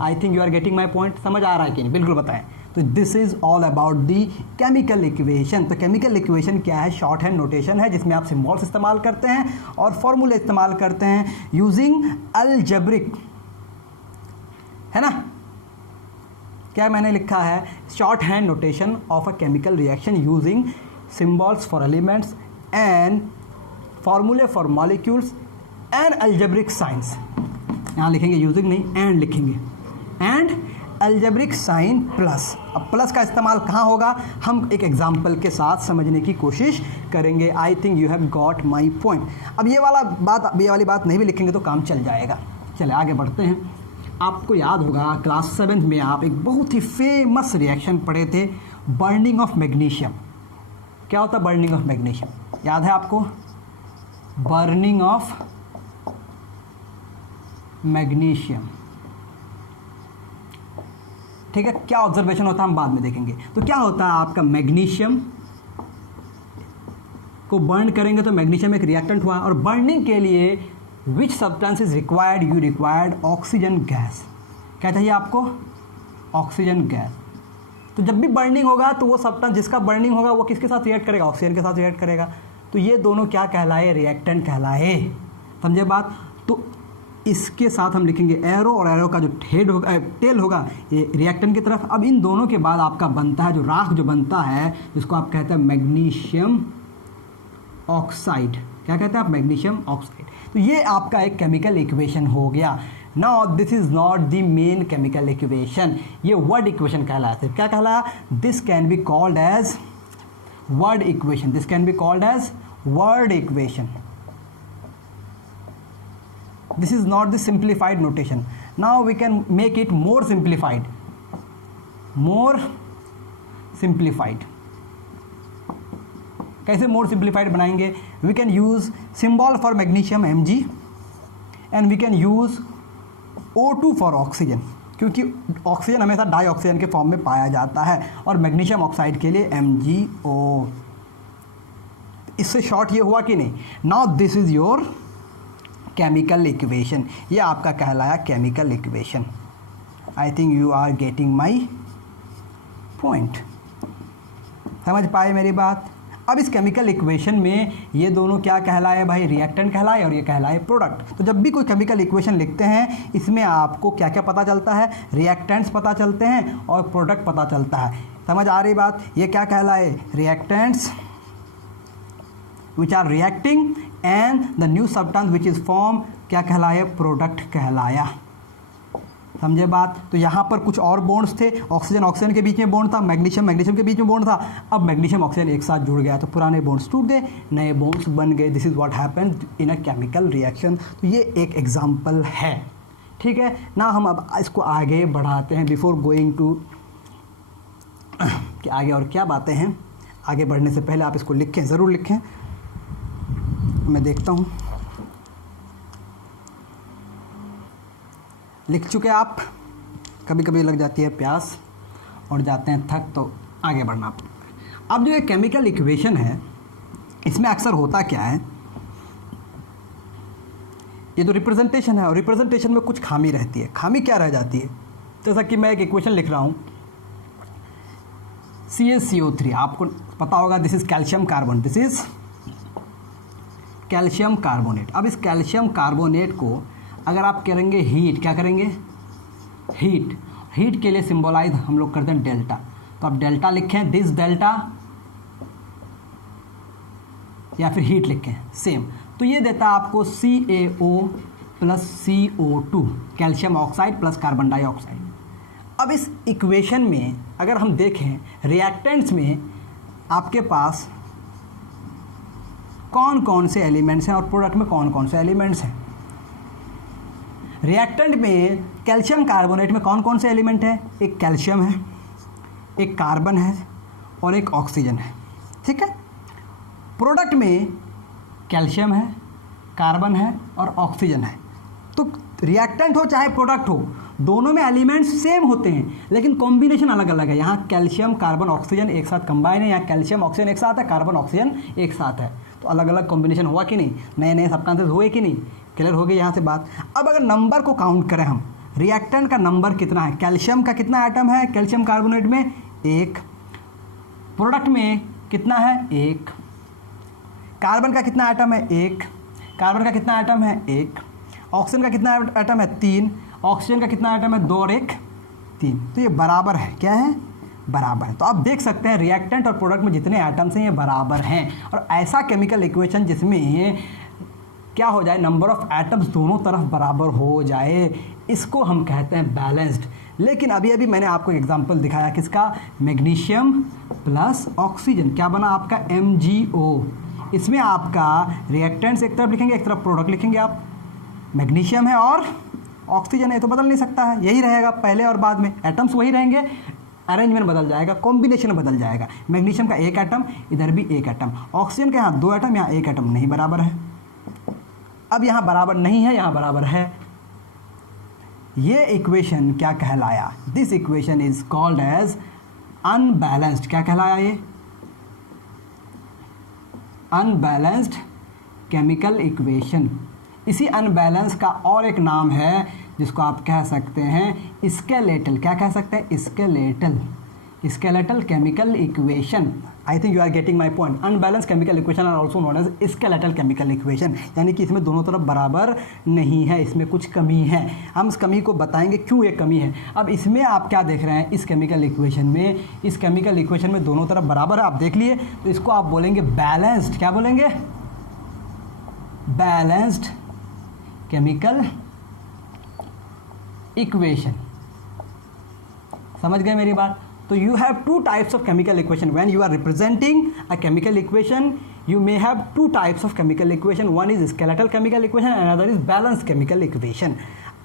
I think you are getting my point. समझ आ रहा है कि नहीं? बिल्कुल बताएं। तो this is all about the chemical equation. तो केमिकल इक्वेशन क्या है? शॉर्ट हैंड नोटेशन है जिसमें आप सिम्बॉल्स इस्तेमाल करते हैं और फॉर्मूले इस्तेमाल करते हैं यूजिंग अलजेब्रिक, है ना? क्या मैंने लिखा है? Shorthand notation of a chemical reaction using symbols for elements and formulae for molecules and algebraic signs. यहाँ लिखेंगे यूजिंग नहीं, एंड लिखेंगे, एंड अलजेब्रिक साइन प्लस। अब प्लस का इस्तेमाल कहाँ होगा? हम एक एग्जाम्पल के साथ समझने की कोशिश करेंगे। आई think you have got my point. अब ये वाली बात नहीं भी लिखेंगे तो काम चल जाएगा। चले आगे बढ़ते हैं। आपको याद होगा क्लास 7 में आप एक बहुत ही फेमस रिएक्शन पढ़े थे, बर्निंग ऑफ मैग्नीशियम। क्या होता है बर्निंग ऑफ मैग्नीशियम? याद है आपको? बर्निंग ऑफ मैग्नीशियम, ठीक है। क्या ऑब्जर्वेशन होता है हम बाद में देखेंगे। तो क्या होता है आपका मैग्नीशियम को बर्न करेंगे तो मैग्नीशियम एक रिएक्टेंट हुआ, और बर्निंग के लिए which substance is required? You required oxygen gas. क्या चाहिए आपको? Oxygen gas. तो जब भी बर्निंग होगा तो वो सब्सटेंस जिसका बर्निंग होगा वो किसके साथ रिएक्ट करेगा? ऑक्सीजन के साथ रिएक्ट करेगा। तो ये दोनों क्या कहलाए? रिएक्टेंट कहलाए। समझे बात? तो इसके साथ हम लिखेंगे एरो, और एरो का जो हेड होगा, टेल होगा, ये रिएक्टेंट की तरफ। अब इन दोनों के बाद आपका बनता है जो राख जो बनता है, जिसको आप कहते हैं मैग्नीशियम ऑक्साइड। क्या कहते हैं आप? Magnesium oxide. तो ये आपका एक केमिकल इक्वेशन हो गया। Now this is not the main chemical equation, ये वर्ड इक्वेशन कहलाया। सिर्फ क्या कहलाया? This can be called as word equation. This can be called as word equation. This is not the simplified notation. Now we can make it more simplified. More simplified. कैसे more simplified बनाएंगे? We can use symbol for magnesium Mg and we can use O2 for oxygen, क्योंकि oxygen हमेशा dioxygen के form में पाया जाता है, और मैग्नीशियम ऑक्साइड के लिए MgO। इससे शॉर्ट ये हुआ कि नहीं? Now this is your chemical equation. ये आपका कहलाया chemical equation. I think you are getting my point. समझ पाए मेरी बात? अब इस केमिकल इक्वेशन में ये दोनों क्या कहलाए भाई? रिएक्टेंट कहलाए, और ये कहलाए प्रोडक्ट। तो जब भी कोई केमिकल इक्वेशन लिखते हैं इसमें आपको क्या क्या पता चलता है? रिएक्टेंट्स पता चलते हैं और प्रोडक्ट पता चलता है। समझ आ रही बात? ये क्या कहलाए? Reactants which are reacting and the new substance which is form क्या कहलाया? प्रोडक्ट कहलाया। समझे बात? तो यहाँ पर कुछ और बॉन्ड्स थे, ऑक्सीजन ऑक्सीजन के बीच में बॉन्ड था, मैग्नीशियम मैग्नीशियम के बीच में बॉन्ड था। अब मैग्नीशियम ऑक्सीजन एक साथ जुड़ गया तो पुराने बॉन्ड्स टूट गए, नए बॉन्ड्स बन गए। This is what happened in a chemical reaction. तो ये एक एग्जाम्पल है, ठीक है ना। हम अब इसको आगे बढ़ाते हैं बिफोर गोइंग टू कि आगे और क्या बातें हैं। आगे बढ़ने से पहले आप इसको लिखें, ज़रूर लिखें। मैं देखता हूँ लिख चुके आप। कभी कभी लग जाती है प्यास और जाते हैं थक, तो आगे बढ़ना। अब जो ये केमिकल इक्वेशन है इसमें अक्सर होता क्या है? ये तो रिप्रेजेंटेशन है, और रिप्रेजेंटेशन में कुछ खामी रहती है। खामी क्या रह जाती है? जैसा कि मैं एक इक्वेशन लिख रहा हूँ CaCO3, आपको पता होगा this is calcium carbon, this is calcium carbonate. अब इस कैल्शियम कार्बोनेट को अगर आप करेंगे हीट, क्या करेंगे, हीट के लिए सिंबलाइज हम लोग करते हैं डेल्टा। तो आप डेल्टा लिखें, दिस डेल्टा, या फिर हीट लिखें सेम, तो ये देता है आपको CaO plus CO2, calcium oxide plus carbon dioxide. अब इस इक्वेशन में अगर हम देखें रिएक्टेंट्स में आपके पास कौन कौन से एलिमेंट्स हैं और प्रोडक्ट में कौन कौन से एलिमेंट्स हैं। रिएक्टेंट में कैल्शियम कार्बोनेट में कौन कौन से एलिमेंट हैं, एक कैल्शियम है, एक कार्बन है और एक ऑक्सीजन है, ठीक है। प्रोडक्ट में कैल्शियम है, कार्बन है और ऑक्सीजन है। तो रिएक्टेंट हो चाहे प्रोडक्ट हो, दोनों में एलिमेंट्स सेम होते हैं लेकिन कॉम्बिनेशन अलग अलग है। यहाँ कैल्शियम कार्बन ऑक्सीजन एक साथ कंबाइन है, यहाँ कैल्शियम ऑक्सीजन एक साथ है, कार्बन ऑक्सीजन एक साथ है। तो अलग अलग कॉम्बिनेशन हुआ कि नहीं, नए नए सब्सटेंसेस हुए कि नहीं, क्लियर हो गई यहाँ से बात। अब अगर नंबर को काउंट करें हम, रिएक्टेंट का नंबर कितना है, कैल्शियम का कितना एटम है कैल्शियम कार्बोनेट में, 1, प्रोडक्ट में कितना है 1, कार्बन का कितना एटम है 1, कार्बन का कितना एटम है 1, ऑक्सीजन का कितना एटम है 3, ऑक्सीजन का कितना एटम है 2 और 1 3। तो ये बराबर है, क्या है, बराबर है। तो आप देख सकते हैं रिएक्टेंट और प्रोडक्ट में जितने एटम्स हैं ये बराबर हैं। और ऐसा केमिकल इक्वेशन जिसमें क्या हो जाए, नंबर ऑफ एटम्स दोनों तरफ बराबर हो जाए, इसको हम कहते हैं बैलेंस्ड। लेकिन अभी अभी मैंने आपको एग्जांपल दिखाया किसका, मैग्नीशियम प्लस ऑक्सीजन, क्या बना आपका MgO। इसमें आपका रिएक्टेंट्स एक तरफ लिखेंगे, एक तरफ प्रोडक्ट लिखेंगे आप, मैग्नीशियम है और ऑक्सीजन है, तो बदल नहीं सकता है, यही रहेगा पहले और बाद में, एटम्स वही रहेंगे, अरेंजमेंट बदल जाएगा, कॉम्बिनेशन बदल जाएगा। मैग्नीशियम का 1 एटम, इधर भी 1 एटम, ऑक्सीजन का यहाँ 2 एटम, यहाँ 1 एटम, नहीं बराबर है। अब यहाँ बराबर नहीं है, यहाँ बराबर है। ये इक्वेशन क्या कहलाया, this equation is called as unbalanced. क्या कहलाया ये, अनबैलेंस्ड केमिकल इक्वेशन। इसी अनबैलेंस का और एक नाम है जिसको आप कह सकते हैं स्केलेटल। क्या कह सकते हैं, skeletal chemical equation. I think you are getting my point. Unbalance chemical equation are also known as skeletal chemical equation, यानी कि इसमें दोनों तरफ बराबर नहीं है, इसमें कुछ कमी है। हम इस कमी को बताएंगे क्यों ये कमी है। अब इसमें आप क्या देख रहे हैं, इस केमिकल इक्वेशन में, इस केमिकल इक्वेशन में दोनों तरफ बराबर है, आप देख लिए, तो इसको आप बोलेंगे बैलेंस्ड। क्या बोलेंगे, बैलेंस्ड केमिकल इक्वेशन। समझ गए मेरी बात। तो you have two types of chemical equation. When you are representing a chemical equation, you may have two types of chemical equation. One is skeletal chemical equation and another is balanced chemical equation.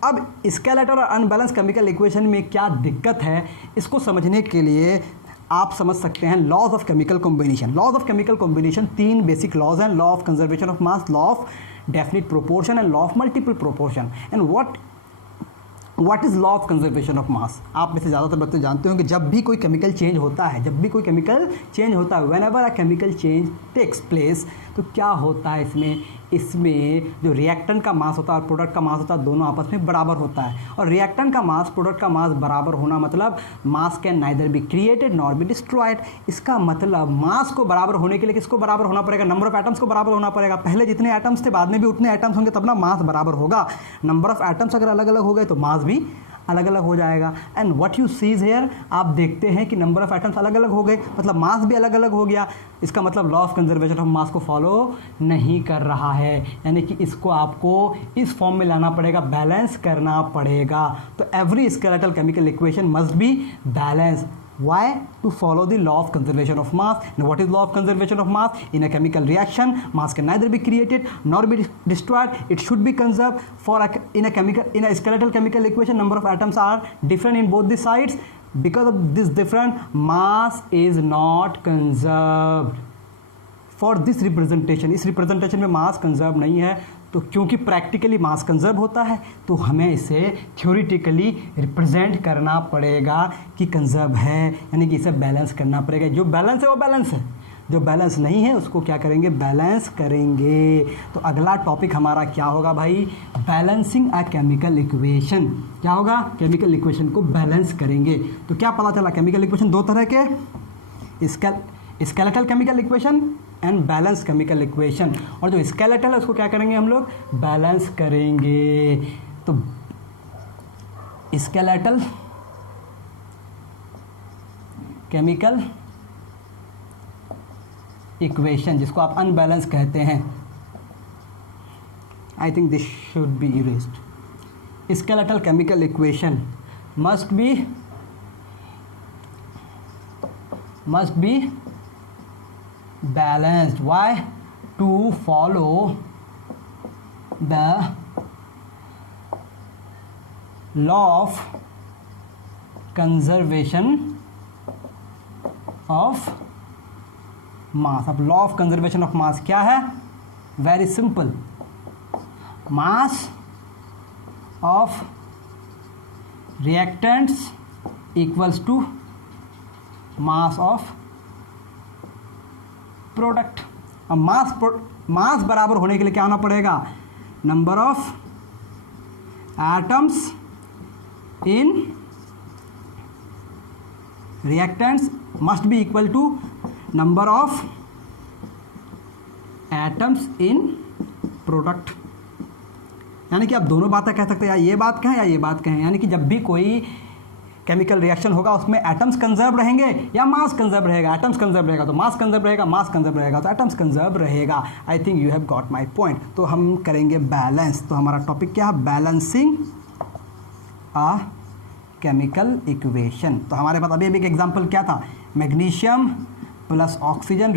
अब skeletal और unbalanced chemical equation में क्या दिक्कत है, इसको समझने के लिए आप समझ सकते हैं laws of chemical combination. Laws of chemical combination 3 basic laws हैं, law of conservation of mass, law of definite proportion and law of multiple proportion. And what is law of conservation of mass. आप में से ज़्यादातर बच्चे जानते होंगे, जब भी कोई केमिकल चेंज होता है, whenever a chemical change takes place, तो क्या होता है इसमें जो रिएक्टेंट का मास होता है और प्रोडक्ट का मास होता है, दोनों आपस में बराबर होता है। और रिएक्टेंट का मास प्रोडक्ट का मास बराबर होना मतलब मास can neither be created nor be destroyed. इसका मतलब मास को बराबर होने के लिए किसको बराबर होना पड़ेगा, नंबर ऑफ एटम्स को बराबर होना पड़ेगा। पहले जितने एटम्स थे बाद में भी उतने एटम्स होंगे, तब ना मास बराबर होगा। नंबर ऑफ एटम्स अगर अलग अलग हो गए तो मास भी अलग अलग हो जाएगा। And what you sees here, आप देखते हैं कि नंबर ऑफ एटम्स अलग अलग हो गए, मतलब मास भी अलग अलग हो गया। इसका मतलब लॉ ऑफ कंजर्वेशन ऑफ मास को फॉलो नहीं कर रहा है, यानी कि इसको आपको इस फॉर्म में लाना पड़ेगा, बैलेंस करना पड़ेगा। तो every skeletal chemical equation must be balance. Why? To follow the law of conservation of mass. And what is law of conservation of mass? In a chemical reaction, mass can neither be created nor be destroyed. It should be conserved. In a skeletal chemical equation, number of atoms are different in both the sides. Because of this different, mass is not conserved. For this representation, इस representation में मास conserve नहीं है, तो क्योंकि practically मास conserve होता है तो हमें इसे थ्योरेटिकली रिप्रेजेंट करना पड़ेगा कि कंजर्व है, यानी कि इसे बैलेंस करना पड़ेगा। जो बैलेंस है वो बैलेंस है, जो बैलेंस नहीं है उसको क्या करेंगे, बैलेंस करेंगे। तो अगला टॉपिक हमारा क्या होगा भाई, बैलेंसिंग अ केमिकल इक्वेशन। क्या होगा, केमिकल इक्वेशन को बैलेंस करेंगे। तो क्या पता चला, केमिकल इक्वेशन 2 तरह के, skeletal chemical equation and balance chemical equation. और जो स्केलेटल है उसको क्या करेंगे हम लोग, बैलेंस करेंगे। तो स्केलेटल केमिकल इक्वेशन, जिसको आप अनबैलेंस कहते हैं, I think this should B erased. Skeletal chemical equation must be balanced. Why? To follow the law of conservation of mass. अब law of conservation of mass क्या है? Very simple. Mass of reactants equals to mass of product. अब mass बराबर होने के लिए क्या होना पड़ेगा, number of atoms in reactants must be equal to number of atoms in product. यानी कि आप दोनों बातें कह सकते हैं, या ये बात कहें या ये बात कहें। यानी कि जब भी कोई केमिकल रिएक्शन होगा उसमें एटम्स कंजर्व रहेंगे या मास कंजर्व रहेगा। एटम्स कंजर्व रहेगा तो मास कंजर्व रहेगा, मास कंजर्व रहेगा तो एटम्स कंजर्व रहेगा। आई think you have got my point. तो हम करेंगे बैलेंस। तो हमारा टॉपिक क्या है, बैलेंसिंग अ केमिकल इक्वेशन। तो हमारे पास अभी एक एग्जाम्पल क्या था, magnesium plus oxygen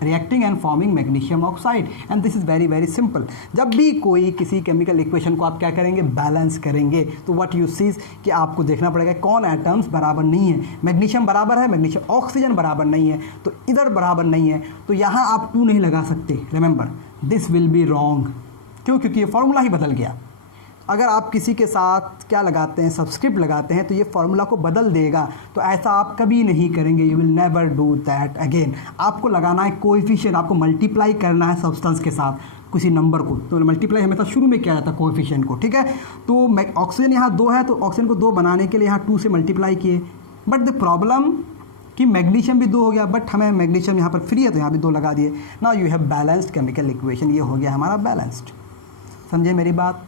reacting and forming magnesium oxide. And this is very very simple. जब भी कोई किसी केमिकल इक्वेशन को आप क्या करेंगे, बैलेंस करेंगे, तो व्हाट यू सीज कि आपको देखना पड़ेगा कौन एटम्स बराबर नहीं है। मैग्नीशियम बराबर है, मैग्नीशियम ऑक्सीजन बराबर नहीं है, तो इधर बराबर नहीं है, तो यहाँ आप 2 नहीं लगा सकते। Remember this will be wrong. क्यों? क्योंकि ये फॉर्मूला ही बदल गया। अगर आप किसी के साथ क्या लगाते हैं, सबस्क्रिप्ट लगाते हैं, तो ये फार्मूला को बदल देगा। तो ऐसा आप कभी नहीं करेंगे, you will never do that again. आपको लगाना है कोएफिशिएंट, आपको मल्टीप्लाई करना है सब्सटेंस के साथ किसी नंबर को। तो मल्टीप्लाई हमेशा शुरू में किया जाता है कोएफिशिएंट को, ठीक है। तो ऑक्सीजन यहाँ 2 है, तो ऑक्सीजन को 2 बनाने के लिए यहाँ 2 से मल्टीप्लाई किए। बट द प्रॉब्लम कि मैग्नीशियम भी 2 हो गया, बट हमें मैग्नीशियम यहाँ पर फ्री है तो यहाँ भी 2 लगा दिए। Now you have balanced chemical equation. ये हो गया हमारा बैलेंस्ड। समझे मेरी बात?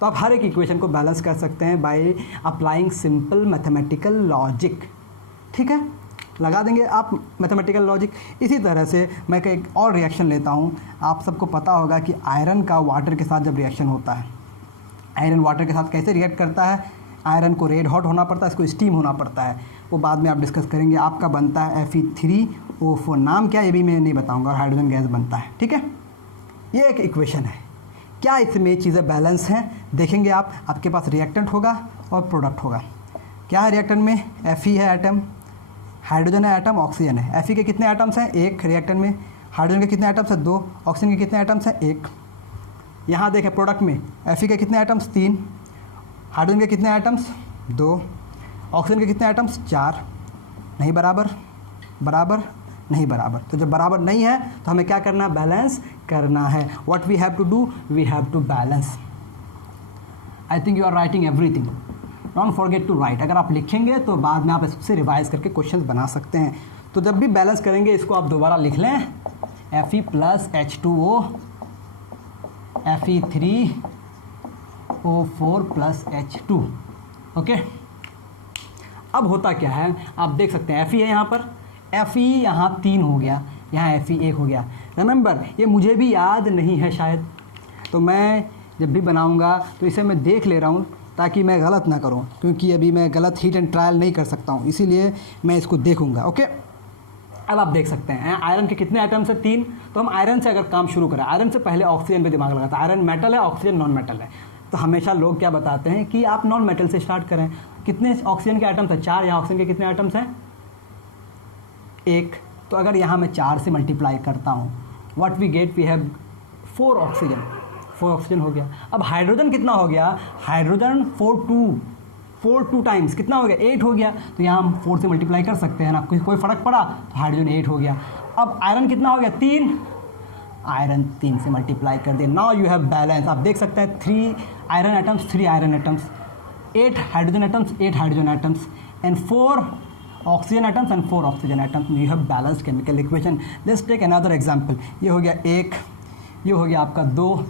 तो आप हर एक इक्वेशन को बैलेंस कर सकते हैं by applying simple mathematical logic, ठीक है। लगा देंगे आप मैथमेटिकल लॉजिक। इसी तरह से मैं एक और रिएक्शन लेता हूँ। आप सबको पता होगा कि आयरन का वाटर के साथ जब रिएक्शन होता है, आयरन वाटर के साथ कैसे रिएक्ट करता है। आयरन को रेड हॉट होना पड़ता है, इसको स्टीम होना पड़ता है, वो बाद में आप डिस्कस करेंगे। आपका बनता है Fe3O4। नाम क्या ये भी मैं नहीं बताऊँगा। और हाइड्रोजन गैस बनता है, ठीक है। ये एक इक्वेशन है। क्या इसमें चीज़ें बैलेंस हैं देखेंगे आप। आपके पास रिएक्टेंट होगा और प्रोडक्ट होगा। क्या है रिएक्टेंट में, Fe है एटम, हाइड्रोजन है एटम, ऑक्सीजन है। Fe के कितने एटम्स हैं, 1 रिएक्टेंट में। हाइड्रोजन के कितने एटम्स हैं, 2। ऑक्सीजन के कितने एटम्स हैं, 1। यहाँ देखें प्रोडक्ट में Fe के कितने एटम्स, 3। हाइड्रोजन के कितने एटम्स, 2। ऑक्सीजन के कितने एटम्स, 4। नहीं बराबर, बराबर नहीं बराबर। तो जब बराबर नहीं है तो हमें क्या करना है, बैलेंस करना है। What we have to do, we have to balance. I think you are writing everything, don't forget to write. अगर आप लिखेंगे तो बाद में आप इससे रिवाइज करके क्वेश्चन बना सकते हैं। तो जब भी बैलेंस करेंगे इसको आप दोबारा लिख लें, Fe plus H2O Fe3O4 plus H2। Okay, अब होता क्या है आप देख सकते हैं। Fe है यहाँ पर, Fe यहाँ 3 हो गया, यहाँ Fe 1 हो गया। रिमेंबर ये मुझे भी याद नहीं है शायद, तो मैं जब भी बनाऊँगा तो इसे मैं देख ले रहा हूँ ताकि मैं गलत ना करूँ, क्योंकि अभी मैं गलत हीट एंड ट्रायल नहीं कर सकता हूँ, इसीलिए मैं इसको देखूँगा। ओके, अब आप देख सकते हैं आयरन के कितने आइटम्स है, 3। तो हम आयरन से अगर काम शुरू करें, आयरन से पहले ऑक्सीजन पे दिमाग लगाता है। आयरन मेटल है, ऑक्सीजन नॉन मेटल है। तो हमेशा लोग क्या बताते हैं कि आप नॉन मेटल से स्टार्ट करें। कितने ऑक्सीजन के आइटम्स हैं, 4। यहाँ ऑक्सीजन के कितने आइटम्स हैं, 1। तो अगर यहाँ मैं 4 से मल्टीप्लाई करता हूँ, what we get, we have 4 oxygen. 4 oxygen हो गया। अब हाइड्रोजन कितना हो गया, हाइड्रोजन 4 टाइम्स कितना हो गया, 8 हो गया। तो यहाँ हम 4 से मल्टीप्लाई कर सकते हैं ना, कोई फ़र्क पड़ा तो हाइड्रोजन 8 हो गया। अब आयरन कितना हो गया, 3। आयरन 3 से मल्टीप्लाई कर दिया। Now you have balance. आप देख सकते हैं 3 iron atoms, 3 iron atoms, 8 hydrogen atoms, 8 hydrogen atoms, and 4 oxygen atoms and 4 oxygen atoms, you have balanced chemical equation. Let's take another example, ये हो गया 1, ये हो गया आपका 2,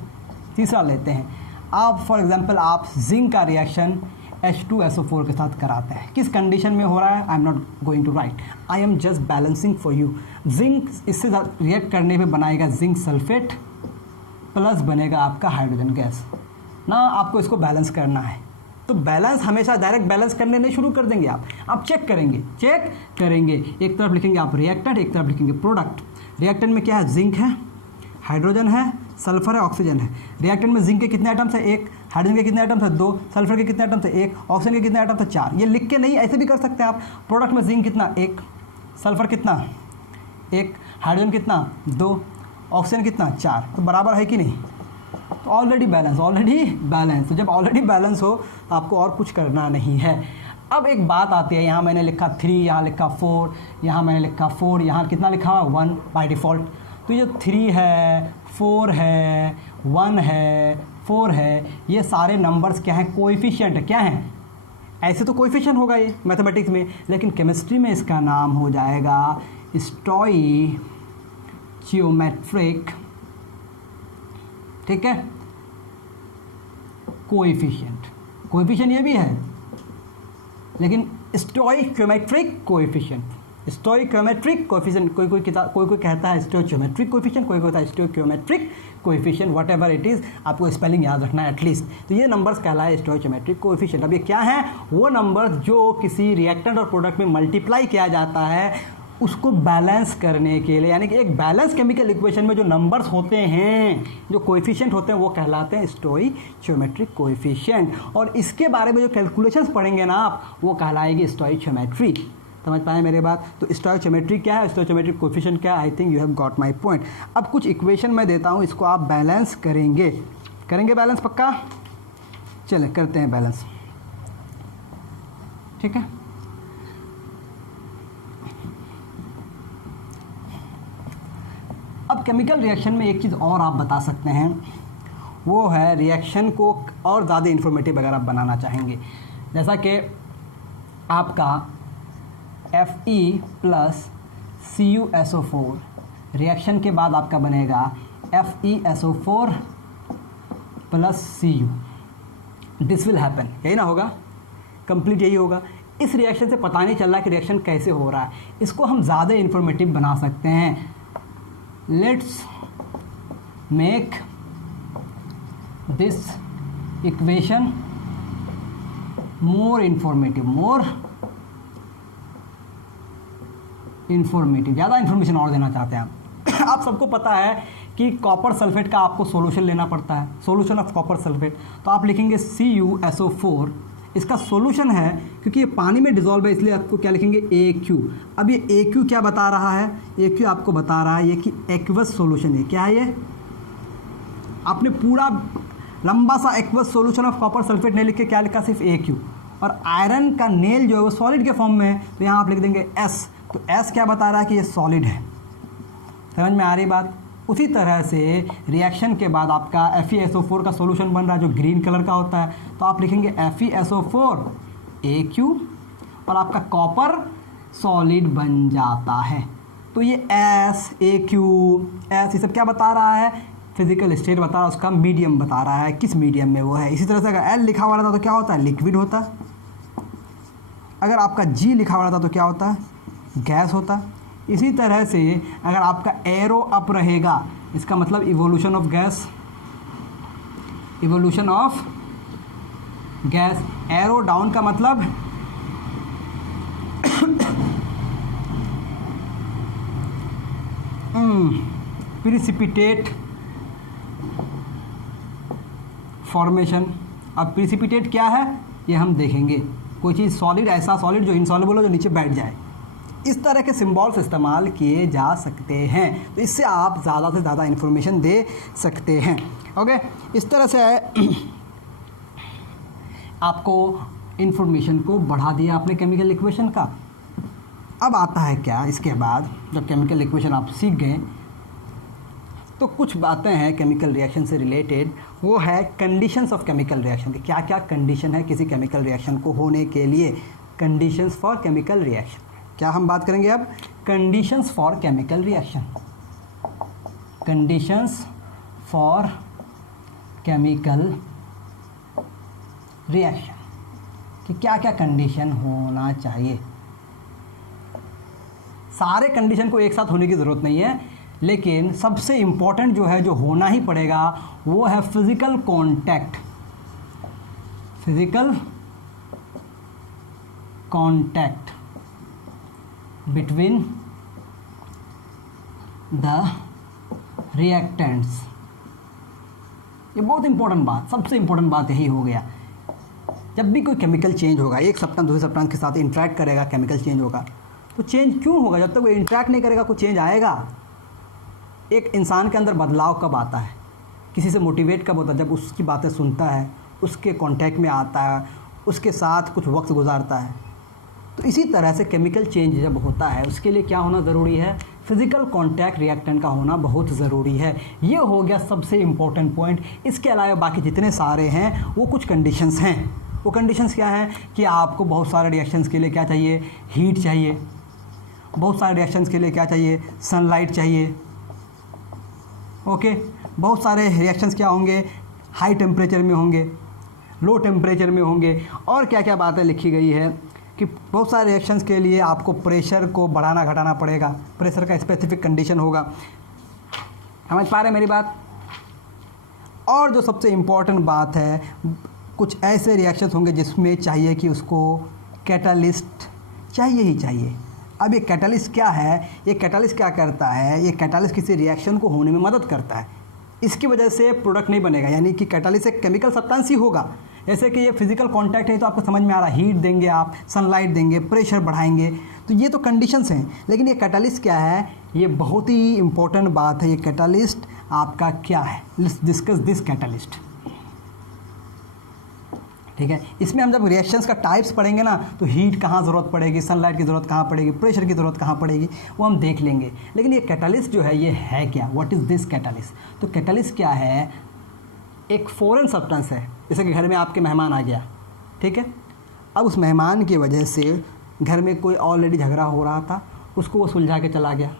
तीसरा लेते हैं आप। फॉर एग्जांपल आप जिंक का रिएक्शन H2SO4 के साथ कराते हैं, किस कंडीशन में हो रहा है, I am not going to write, I am just balancing for you. Zinc इससे रिएक्ट करने पे बनाएगा जिंक सल्फेट प्लस बनेगा आपका हाइड्रोजन गैस ना, आपको इसको बैलेंस करना है। तो बैलेंस हमेशा डायरेक्ट बैलेंस करने नहीं शुरू कर देंगे आप चेक करेंगे, एक तरफ लिखेंगे आप रिएक्टेंट, एक तरफ लिखेंगे प्रोडक्ट। रिएक्टेंट में क्या है, जिंक है, हाइड्रोजन है, सल्फर है, ऑक्सीजन है। रिएक्टेंट में जिंक के कितने आइटम्स है, 1, हाइड्रोजन के कितने आइटम्स है, 2, सल्फर के कितने आइटम्स है, 1, ऑक्सीजन के कितने आइटम्स है, 4। ये लिख के नहीं, ऐसे भी कर सकते हैं आप। प्रोडक्ट में जिंक कितना, 1, सल्फर कितना, 1, हाइड्रोजन कितना, 2, ऑक्सीजन कितना, 4। तो बराबर है कि नहीं, तो ऑलरेडी बैलेंस। तो जब ऑलरेडी बैलेंस हो तो आपको और कुछ करना नहीं है। अब एक बात आती है, यहाँ मैंने लिखा 3, यहाँ लिखा 4, यहाँ मैंने लिखा 4, यहाँ कितना लिखा हुआ 1 बाय डिफ़ॉल्ट। तो ये 3 है, 4 है, 1 है, 4 है, ये सारे नंबर्स क्या हैं, कोएफिशिएंट है। क्या हैं, ऐसे तो कोएफिशिएंट होगा ये मैथमेटिक्स में, लेकिन केमिस्ट्री में इसका नाम हो जाएगा स्टोइचियोमेट्रिक, ठीक है, कोएफिशिएंट ये भी है, लेकिन स्टोइचियोमेट्रिक कोएफिशिएंट, कोई कहता है स्टोइचियोमेट्रिक कोएफिशिएंट, कोई कहता है stoichiometric coefficient, whatever it is, आपको स्पेलिंग याद रखना है एटलीस्ट। तो ये नंबर्स कहलाए स्टोइचियोमेट्रिक कोएफिशिएंट। अब ये क्या है, वो नंबर्स जो किसी रिएक्टेंट और प्रोडक्ट में मल्टीप्लाई किया जाता है उसको बैलेंस करने के लिए, यानी कि एक बैलेंस केमिकल इक्वेशन में जो नंबर्स होते हैं, जो कोएफिशिएंट होते हैं, वो कहलाते हैं स्टोइचियोमेट्रिक कोएफिशिएंट। और इसके बारे में जो कैलकुलेशंस पढ़ेंगे ना आप, वो कहलाएगी स्टोइचियोमेट्री। समझ पाए मेरे बात। तो स्टोइचियोमेट्री क्या है, स्टोइचियोमेट्रिक कोएफिशिएंट क्या है, I think you have got my point. अब कुछ इक्वेशन मैं देता हूँ, इसको आप बैलेंस करेंगे बैलेंस पक्का, चले करते हैं बैलेंस, ठीक है। अब केमिकल रिएक्शन में एक चीज़ और आप बता सकते हैं, वो है रिएक्शन को और ज़्यादा इन्फॉर्मेटिव अगर आप बनाना चाहेंगे, जैसा कि आपका Fe प्लस CuSO4 रिएक्शन के बाद आपका बनेगा FeSO4 plus Cu। This will happen, यही ना होगा, कंप्लीट यही होगा। इस रिएक्शन से पता नहीं चल रहा है कि रिएक्शन कैसे हो रहा है, इसको हम ज़्यादा इन्फॉर्मेटिव बना सकते हैं। Let's make this equation more informative, ज़्यादा इन्फॉर्मेशन और देना चाहते हैं आप। आप सबको पता है कि कॉपर सल्फेट का आपको सॉल्यूशन लेना पड़ता है, सॉल्यूशन ऑफ कॉपर सल्फेट। तो आप लिखेंगे CuSO4, इसका सॉल्यूशन है, क्योंकि ये पानी में डिजोल्व है इसलिए आपको क्या लिखेंगे AQ। अब ये AQ क्या बता रहा है, AQ आपको बता रहा है ये कि एक्वस सॉल्यूशन है। क्या है ये, आपने पूरा लंबा सा aqueous solution of copper sulphate नहीं लिख के क्या लिखा, सिर्फ AQ। और आयरन का नेल जो है वो सॉलिड के फॉर्म में है, तो यहाँ आप लिख देंगे S। तो S क्या बता रहा है कि ये सॉलिड है। समझ में आ रही बात। उसी तरह से रिएक्शन के बाद आपका FeSO4 का सॉल्यूशन बन रहा है जो ग्रीन कलर का होता है, तो आप लिखेंगे FeSO4 AQ और आपका कॉपर सॉलिड बन जाता है। तो ये S AQ S ये सब क्या बता रहा है, फिजिकल स्टेट बता रहा है, उसका मीडियम बता रहा है, किस मीडियम में वो है। इसी तरह से अगर L लिखा हुआ रहता तो क्या होता है, लिक्विड होता। अगर आपका G लिखा हुआ रहता तो क्या होता है, गैस होता। इसी तरह से अगर आपका एरो अप रहेगा, इसका मतलब evolution of gas, arrow down का मतलब प्रिसिपिटेट फॉर्मेशन। अब प्रिसिपिटेट क्या है ये हम देखेंगे, कोई चीज़ सॉलिड, ऐसा सॉलिड जो इनसॉल्युबल हो, जो नीचे बैठ जाए। इस तरह के सिंबल्स इस्तेमाल किए जा सकते हैं, तो इससे आप ज़्यादा से ज़्यादा इन्फॉर्मेशन दे सकते हैं। ओके, इस तरह से आपको इन्फॉर्मेशन को बढ़ा दिया आपने केमिकल इक्वेशन का। अब आता है क्या, इसके बाद जब केमिकल इक्वेशन आप सीख गए तो कुछ बातें हैं केमिकल रिएक्शन से रिलेटेड, वो है कंडीशंस ऑफ केमिकल रिएक्शन। क्या क्या कंडीशन है किसी केमिकल रिएक्शन को होने के लिए, कंडीशंस फॉर केमिकल रिएक्शन। क्या हम बात करेंगे अब? Conditions for chemical reaction. Conditions for chemical reaction कि क्या क्या कंडीशन होना चाहिए। सारे कंडीशन को एक साथ होने की ज़रूरत नहीं है, लेकिन सबसे इम्पॉर्टेंट जो है, जो होना ही पड़ेगा, वो है physical contact. Physical contact between the reactants. ये बहुत इंपॉर्टेंट बात, सबसे इंपॉर्टेंट बात यही हो गया। जब भी कोई केमिकल चेंज होगा, एक सब्सटेंस दूसरे सब्सटेंस के साथ इंटरेक्ट करेगा, केमिकल चेंज होगा, तो चेंज क्यों होगा? जब तक वो इंटरेक्ट नहीं करेगा कोई चेंज आएगा? एक इंसान के अंदर बदलाव कब आता है, किसी से मोटिवेट कब होता है? जब उसकी बातें सुनता है, उसके कांटेक्ट में आता है, उसके साथ कुछ वक्त गुजारता है। तो इसी तरह से केमिकल चेंज जब होता है, उसके लिए क्या होना ज़रूरी है? फिजिकल कांटेक्ट रिएक्टेंट का होना बहुत ज़रूरी है। ये हो गया सबसे इम्पोर्टेंट पॉइंट। इसके अलावा बाकी जितने सारे हैं वो कुछ कंडीशंस हैं। वो कंडीशंस क्या हैं कि आपको बहुत सारे रिएक्शंस के लिए क्या चाहिए? हीट चाहिए। बहुत सारे रिएक्शंस के लिए क्या चाहिए? सनलाइट चाहिए। ओके, बहुत सारे रिएक्शंस क्या होंगे? हाई टेम्परेचर में होंगे, लो टेम्परेचर में होंगे। और क्या क्या बातें लिखी गई है कि बहुत सारे रिएक्शंस के लिए आपको प्रेशर को बढ़ाना घटाना पड़ेगा, प्रेशर का स्पेसिफिक कंडीशन होगा। समझ पा रहे हैं मेरी बात? और जो सबसे इम्पॉर्टेंट बात है, कुछ ऐसे रिएक्शंस होंगे जिसमें चाहिए कि उसको कैटालिस्ट चाहिए ही चाहिए। अब ये कैटालिस्ट क्या है? ये कैटालिस्ट क्या करता है? ये कैटालिस्ट किसी रिएक्शन को होने में मदद करता है। इसकी वजह से प्रोडक्ट नहीं बनेगा, यानी कि कैटालिस्ट एक केमिकल सब्सटेंस ही होगा। जैसे कि ये फिजिकल कांटेक्ट है तो आपको समझ में आ रहा है, हीट देंगे आप, सनलाइट देंगे, प्रेशर बढ़ाएंगे, तो ये तो कंडीशंस हैं। लेकिन ये कैटालिस्ट क्या है? ये बहुत ही इंपॉर्टेंट बात है। ये कैटालिस्ट आपका क्या है? Let's discuss this catalyst. ठीक है, इसमें हम जब रिएक्शंस का टाइप्स पढ़ेंगे ना, तो हीट कहाँ ज़रूरत पड़ेगी, सनलाइट की ज़रूरत कहाँ पड़ेगी, प्रेशर की ज़रूरत कहाँ पड़ेगी, वो हम देख लेंगे। लेकिन ये कैटालिस्ट जो है, ये है क्या? What is this catalyst? तो कैटालिस्ट क्या है? एक फॉरेन सब्सटेंस है। जैसे कि घर में आपके मेहमान आ गया, ठीक है, अब उस मेहमान की वजह से घर में कोई ऑलरेडी झगड़ा हो रहा था, उसको वो सुलझा के चला गया।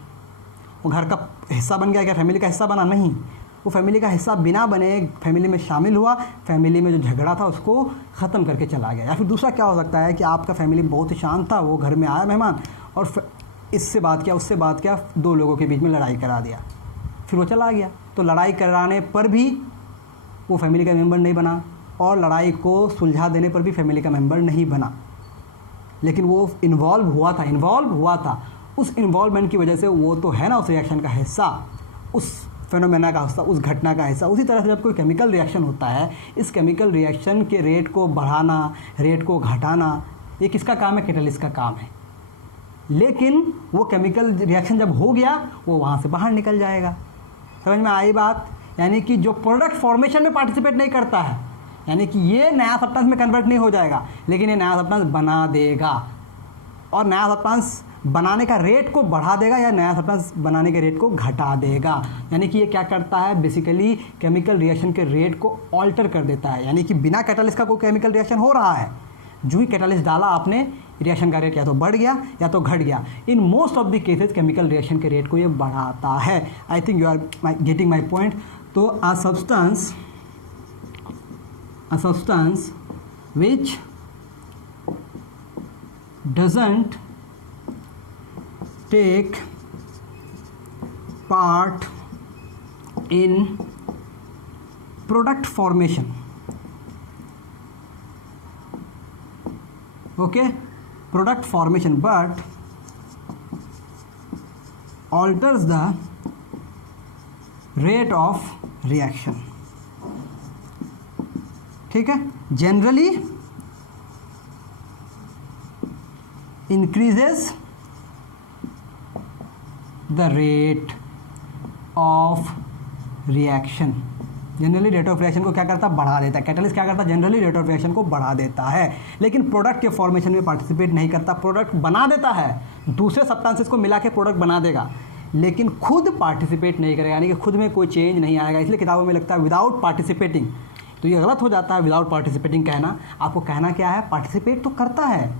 वो घर का हिस्सा बन गया क्या? फैमिली का हिस्सा बना? नहीं, वो फैमिली का हिस्सा बिना बने फैमिली में शामिल हुआ, फैमिली में जो झगड़ा था उसको ख़त्म करके चला गया। या फिर दूसरा क्या हो सकता है कि आपका फैमिली बहुत ही शांत था, वो घर में आया मेहमान और इससे बात किया, उससे बात किया, दो लोगों के बीच में लड़ाई करा दिया, फिर वो चला गया। तो लड़ाई कराने पर भी वो फैमिली का मेंबर नहीं बना, और लड़ाई को सुलझा देने पर भी फैमिली का मेंबर नहीं बना, लेकिन वो इन्वॉल्व हुआ था। उस इन्वॉल्वमेंट की वजह से वो तो है ना उस रिएक्शन का हिस्सा, उस फेनोमेना का हिस्सा, उस घटना का हिस्सा। उसी तरह से जब कोई केमिकल रिएक्शन होता है, इस केमिकल रिएक्शन के रेट को बढ़ाना, रेट को घटाना, ये किसका काम है? कैटालिस्ट का काम है। लेकिन वो केमिकल रिएक्शन जब हो गया, वो वहाँ से बाहर निकल जाएगा। समझ में आई बात? यानी कि जो प्रोडक्ट फॉर्मेशन में पार्टिसिपेट नहीं करता है, यानी कि ये नया सब्सटेंस में कन्वर्ट नहीं हो जाएगा, लेकिन ये नया सब्सटेंस बना देगा, और नया सब्सटेंस बनाने का रेट को बढ़ा देगा या नया सब्सटेंस बनाने के रेट को घटा देगा। यानी कि ये क्या करता है? बेसिकली केमिकल रिएक्शन के रेट को ऑल्टर कर देता है। यानी कि बिना कैटालिस्ट का कोई केमिकल रिएक्शन हो रहा है, जो ही कैटालिस्ट डाला आपने, रिएक्शन का रेट या तो बढ़ गया या तो घट गया। In most of the cases chemical reaction के रेट को ये बढ़ाता है। I think you are getting my point. तो a substance which doesn't take part in product formation, okay, product formation, but alters the rate of reaction। ठीक है, generally increases the rate of reaction। Generally rate of reaction को क्या करता है? बढ़ा देता है। कैटालिस्ट क्या करता है? जनरली रेट ऑफ रिएक्शन को बढ़ा देता है, लेकिन प्रोडक्ट के फॉर्मेशन में पार्टिसिपेट नहीं करता। प्रोडक्ट बना देता है, दूसरे सब्सटेंसेस को मिला के प्रोडक्ट बना देगा, लेकिन खुद पार्टिसिपेट नहीं करेगा, यानी कि खुद में कोई चेंज नहीं आएगा। इसलिए किताबों में लगता है विदाउट पार्टिसिपेटिंग। तो ये गलत हो जाता है विदाउट पार्टिसिपेटिंग कहना। आपको कहना क्या है? पार्टिसिपेट तो करता है,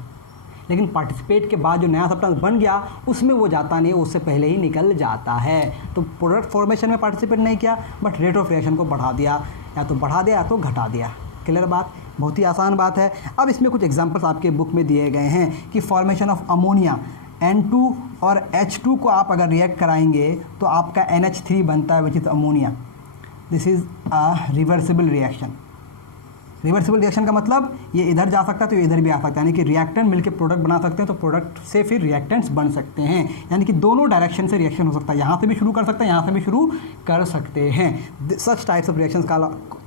लेकिन पार्टिसिपेट के बाद जो नया सब्सटेंस बन गया उसमें वो जाता नहीं, उससे पहले ही निकल जाता है। तो प्रोडक्ट फॉर्मेशन में पार्टिसिपेट नहीं किया, बट रेट ऑफ रिएक्शन को बढ़ा दिया, या तो बढ़ा दिया या तो घटा दिया। क्लियर बात, बहुत ही आसान बात है। अब इसमें कुछ एग्जांपल्स आपके बुक में दिए गए हैं कि फॉर्मेशन ऑफ अमोनिया, N2 और H2 को आप अगर रिएक्ट कराएंगे तो आपका NH3 बनता है, which is ammonia. This is a reversible reaction. Reversible reaction का मतलब ये इधर जा सकता है तो ये इधर भी आ सकता है, यानी कि रिएक्टेंट मिलकर प्रोडक्ट बना सकते हैं, तो प्रोडक्ट से फिर रिएक्टेंट्स बन सकते हैं, यानी कि दोनों डायरेक्शन से रिएक्शन हो सकता है, यहाँ से भी शुरू कर सकते हैं, यहाँ से भी शुरू कर सकते हैं। Such types of reactions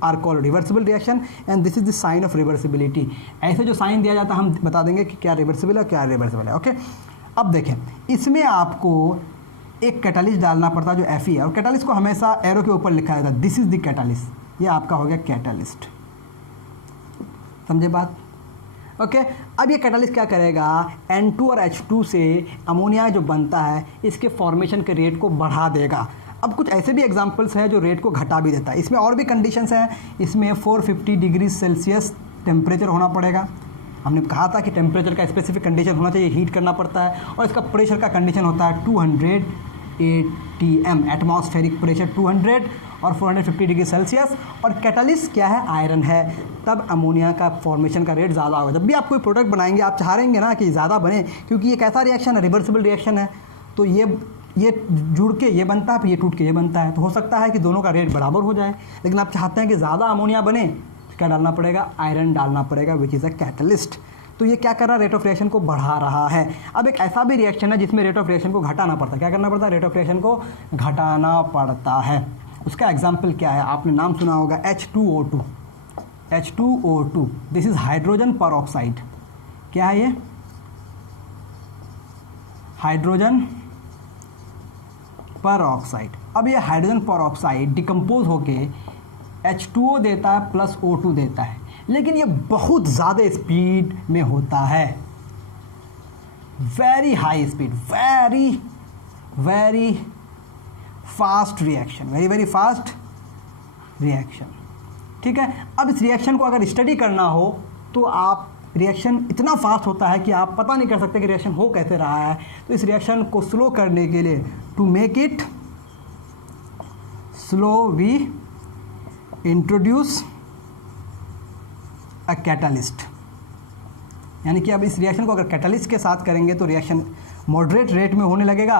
are called reversible reaction and this is the sign of reversibility. ऐसे जो साइन दिया जाता है हम बता देंगे कि क्या रिवर्सिबल है क्या रिवर्सिबल है। ओके, अब देखें, इसमें आपको एक कैटालिस्ट डालना पड़ता है जो Fe है, और कैटालिस्ट को हमेशा एरो के ऊपर लिखा जाता है, दिस इज द कैटालिस्ट। ये आपका हो गया कैटालिस्ट, समझे बात? ओके, अब ये कैटालिस्ट क्या करेगा, N2 और H2 से अमोनिया जो बनता है इसके फॉर्मेशन के रेट को बढ़ा देगा। अब कुछ ऐसे भी एग्जांपल्स हैं जो रेट को घटा भी देता है। इसमें और भी कंडीशंस हैं। इसमें 450 डिग्री सेल्सियस टेम्परेचर होना पड़ेगा। हमने कहा था कि टेम्परेचर का स्पेसिफिक कंडीशन होना चाहिए, हीट करना पड़ता है, और इसका प्रेशर का कंडीशन होता है 200 ATM, एटमॉस्फेरिक प्रेशर 200 और 450 डिग्री सेल्सियस। और कैटालिस्ट क्या है, आयरन है, तब अमोनिया का फॉर्मेशन का रेट ज़्यादा होगा। जब भी आप कोई प्रोडक्ट बनाएंगे आप चाहेंगे ना कि ज़्यादा बने, क्योंकि ये कैसा रिएक्शन है, रिवर्सिबल रिएक्शन है, तो ये जुड़ के ये बनता है, फिर ये टूट के ये बनता है, तो हो सकता है कि दोनों का रेट बराबर हो जाए। लेकिन आप चाहते हैं कि ज़्यादा अमोनिया बने, तो क्या डालना पड़ेगा, आयरन डालना पड़ेगा, विच इज़ अ कैटलिस्ट। तो ये क्या कर रहा है, रेट ऑफ रिएक्शन को बढ़ा रहा है। अब एक ऐसा भी रिएक्शन है जिसमें रेट ऑफ रिएक्शन को घटाना पड़ता है। क्या करना पड़ता है, रेट ऑफ रिएक्शन को घटाना पड़ता है। उसका एग्जाम्पल क्या है, आपने नाम सुना होगा H2O2। H2O2 this is hydrogen पर ऑक्साइड। क्या है ये, हाइड्रोजन पर ऑक्साइड। अब ये हाइड्रोजन पर ऑक्साइड डिकम्पोज होके H2O देता है प्लस O2 देता है, लेकिन ये बहुत ज़्यादा स्पीड में होता है, very high speed, very fast reaction, very fast reaction. ठीक है, अब इस रिएक्शन को अगर स्टडी करना हो तो आप, रिएक्शन इतना फास्ट होता है कि आप पता नहीं कर सकते कि रिएक्शन हो कैसे रहा है। तो इस रिएक्शन को स्लो करने के लिए, to make it slow, we introduce a catalyst. यानी कि अब इस रिएक्शन को अगर कैटालिस्ट के साथ करेंगे तो रिएक्शन मॉडरेट रेट में होने लगेगा।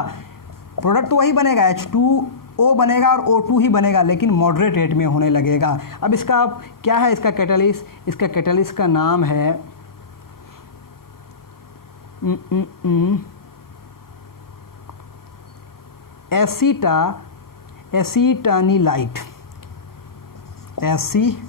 प्रोडक्ट तो वही बनेगा, H2O बनेगा और O2 ही बनेगा, लेकिन मॉडरेट रेट में होने लगेगा। अब इसका क्या है, इसका कैटालिस्ट, इसका कैटालिस्ट का नाम है एसीटानिलाइट। एसीटानिलाइट।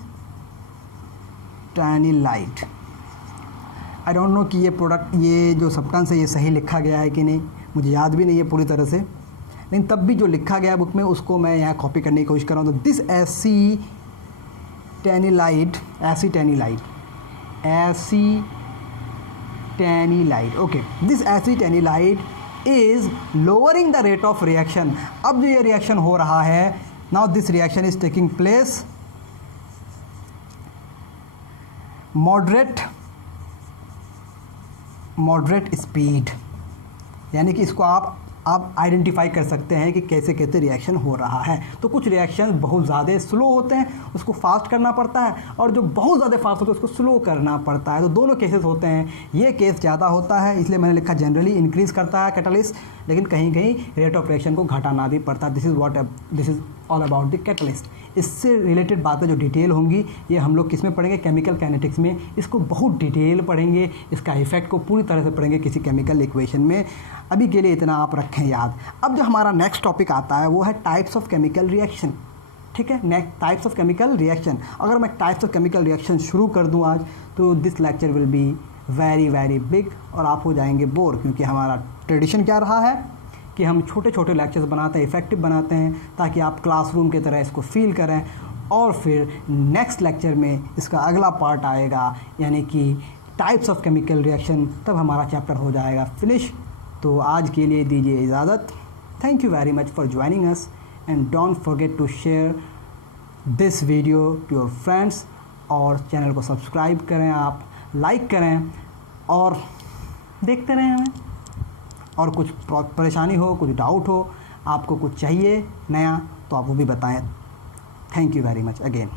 आई डोंट नो कि ये प्रोडक्ट, ये जो सब्सटेंस है ये सही लिखा गया है कि नहीं, मुझे याद भी नहीं है पूरी तरह से, लेकिन तब भी जो लिखा गया बुक में उसको मैं यहाँ कॉपी करने की कोशिश कर रहा हूँ। तो this acetanilide, okay, this acetanilide is lowering the rate of reaction. अब जो ये रिएक्शन हो रहा है, now this reaction is taking place moderate speed, यानी कि इसको आप आइडेंटिफाई कर सकते हैं कि कैसे कैसे रिएक्शन हो रहा है। तो कुछ रिएक्शन बहुत ज़्यादा स्लो होते हैं, उसको फास्ट करना पड़ता है, और जो बहुत ज़्यादा फास्ट होते हैं उसको स्लो करना पड़ता है। तो दोनों केसेस होते हैं। ये केस ज़्यादा होता है, इसलिए मैंने लिखा जनरली इंक्रीज़ करता है कैटलिस्ट, लेकिन कहीं कहीं रेट ऑफ रिएक्शन को घटाना भी पड़ता है। This is all about the catalyst. इससे रिलेटेड बातें जो डिटेल होंगी ये हम लोग किस में पढ़ेंगे, केमिकल काइनेटिक्स में। इसको बहुत डिटेल पढ़ेंगे, इसका इफेक्ट को पूरी तरह से पढ़ेंगे किसी केमिकल इक्वेशन में। अभी के लिए इतना आप रखें याद। अब जो हमारा नेक्स्ट टॉपिक आता है वो है टाइप्स ऑफ केमिकल रिएक्शन। ठीक है, next types of chemical reaction. अगर मैं टाइप्स ऑफ केमिकल रिएक्शन शुरू कर दूँ आज तो this lecture will be very big, और आप हो जाएंगे बोर, क्योंकि हमारा ट्रेडिशन क्या रहा है कि हम छोटे छोटे लेक्चर्स बनाते हैं, इफेक्टिव बनाते हैं, ताकि आप क्लासरूम की तरह इसको फील करें। और फिर नेक्स्ट लेक्चर में इसका अगला पार्ट आएगा, यानी कि टाइप्स ऑफ केमिकल रिएक्शन, तब हमारा चैप्टर हो जाएगा फिनिश। तो आज के लिए दीजिए इजाज़त। Thank you very much for joining us, and don't forget to share this video to your friends, और चैनल को सब्सक्राइब करें, आप लाइक करें, और देखते रहें हमें। और कुछ परेशानी हो, कुछ डाउट हो, आपको कुछ चाहिए नया, तो आप वो भी बताएं। Thank you very much again.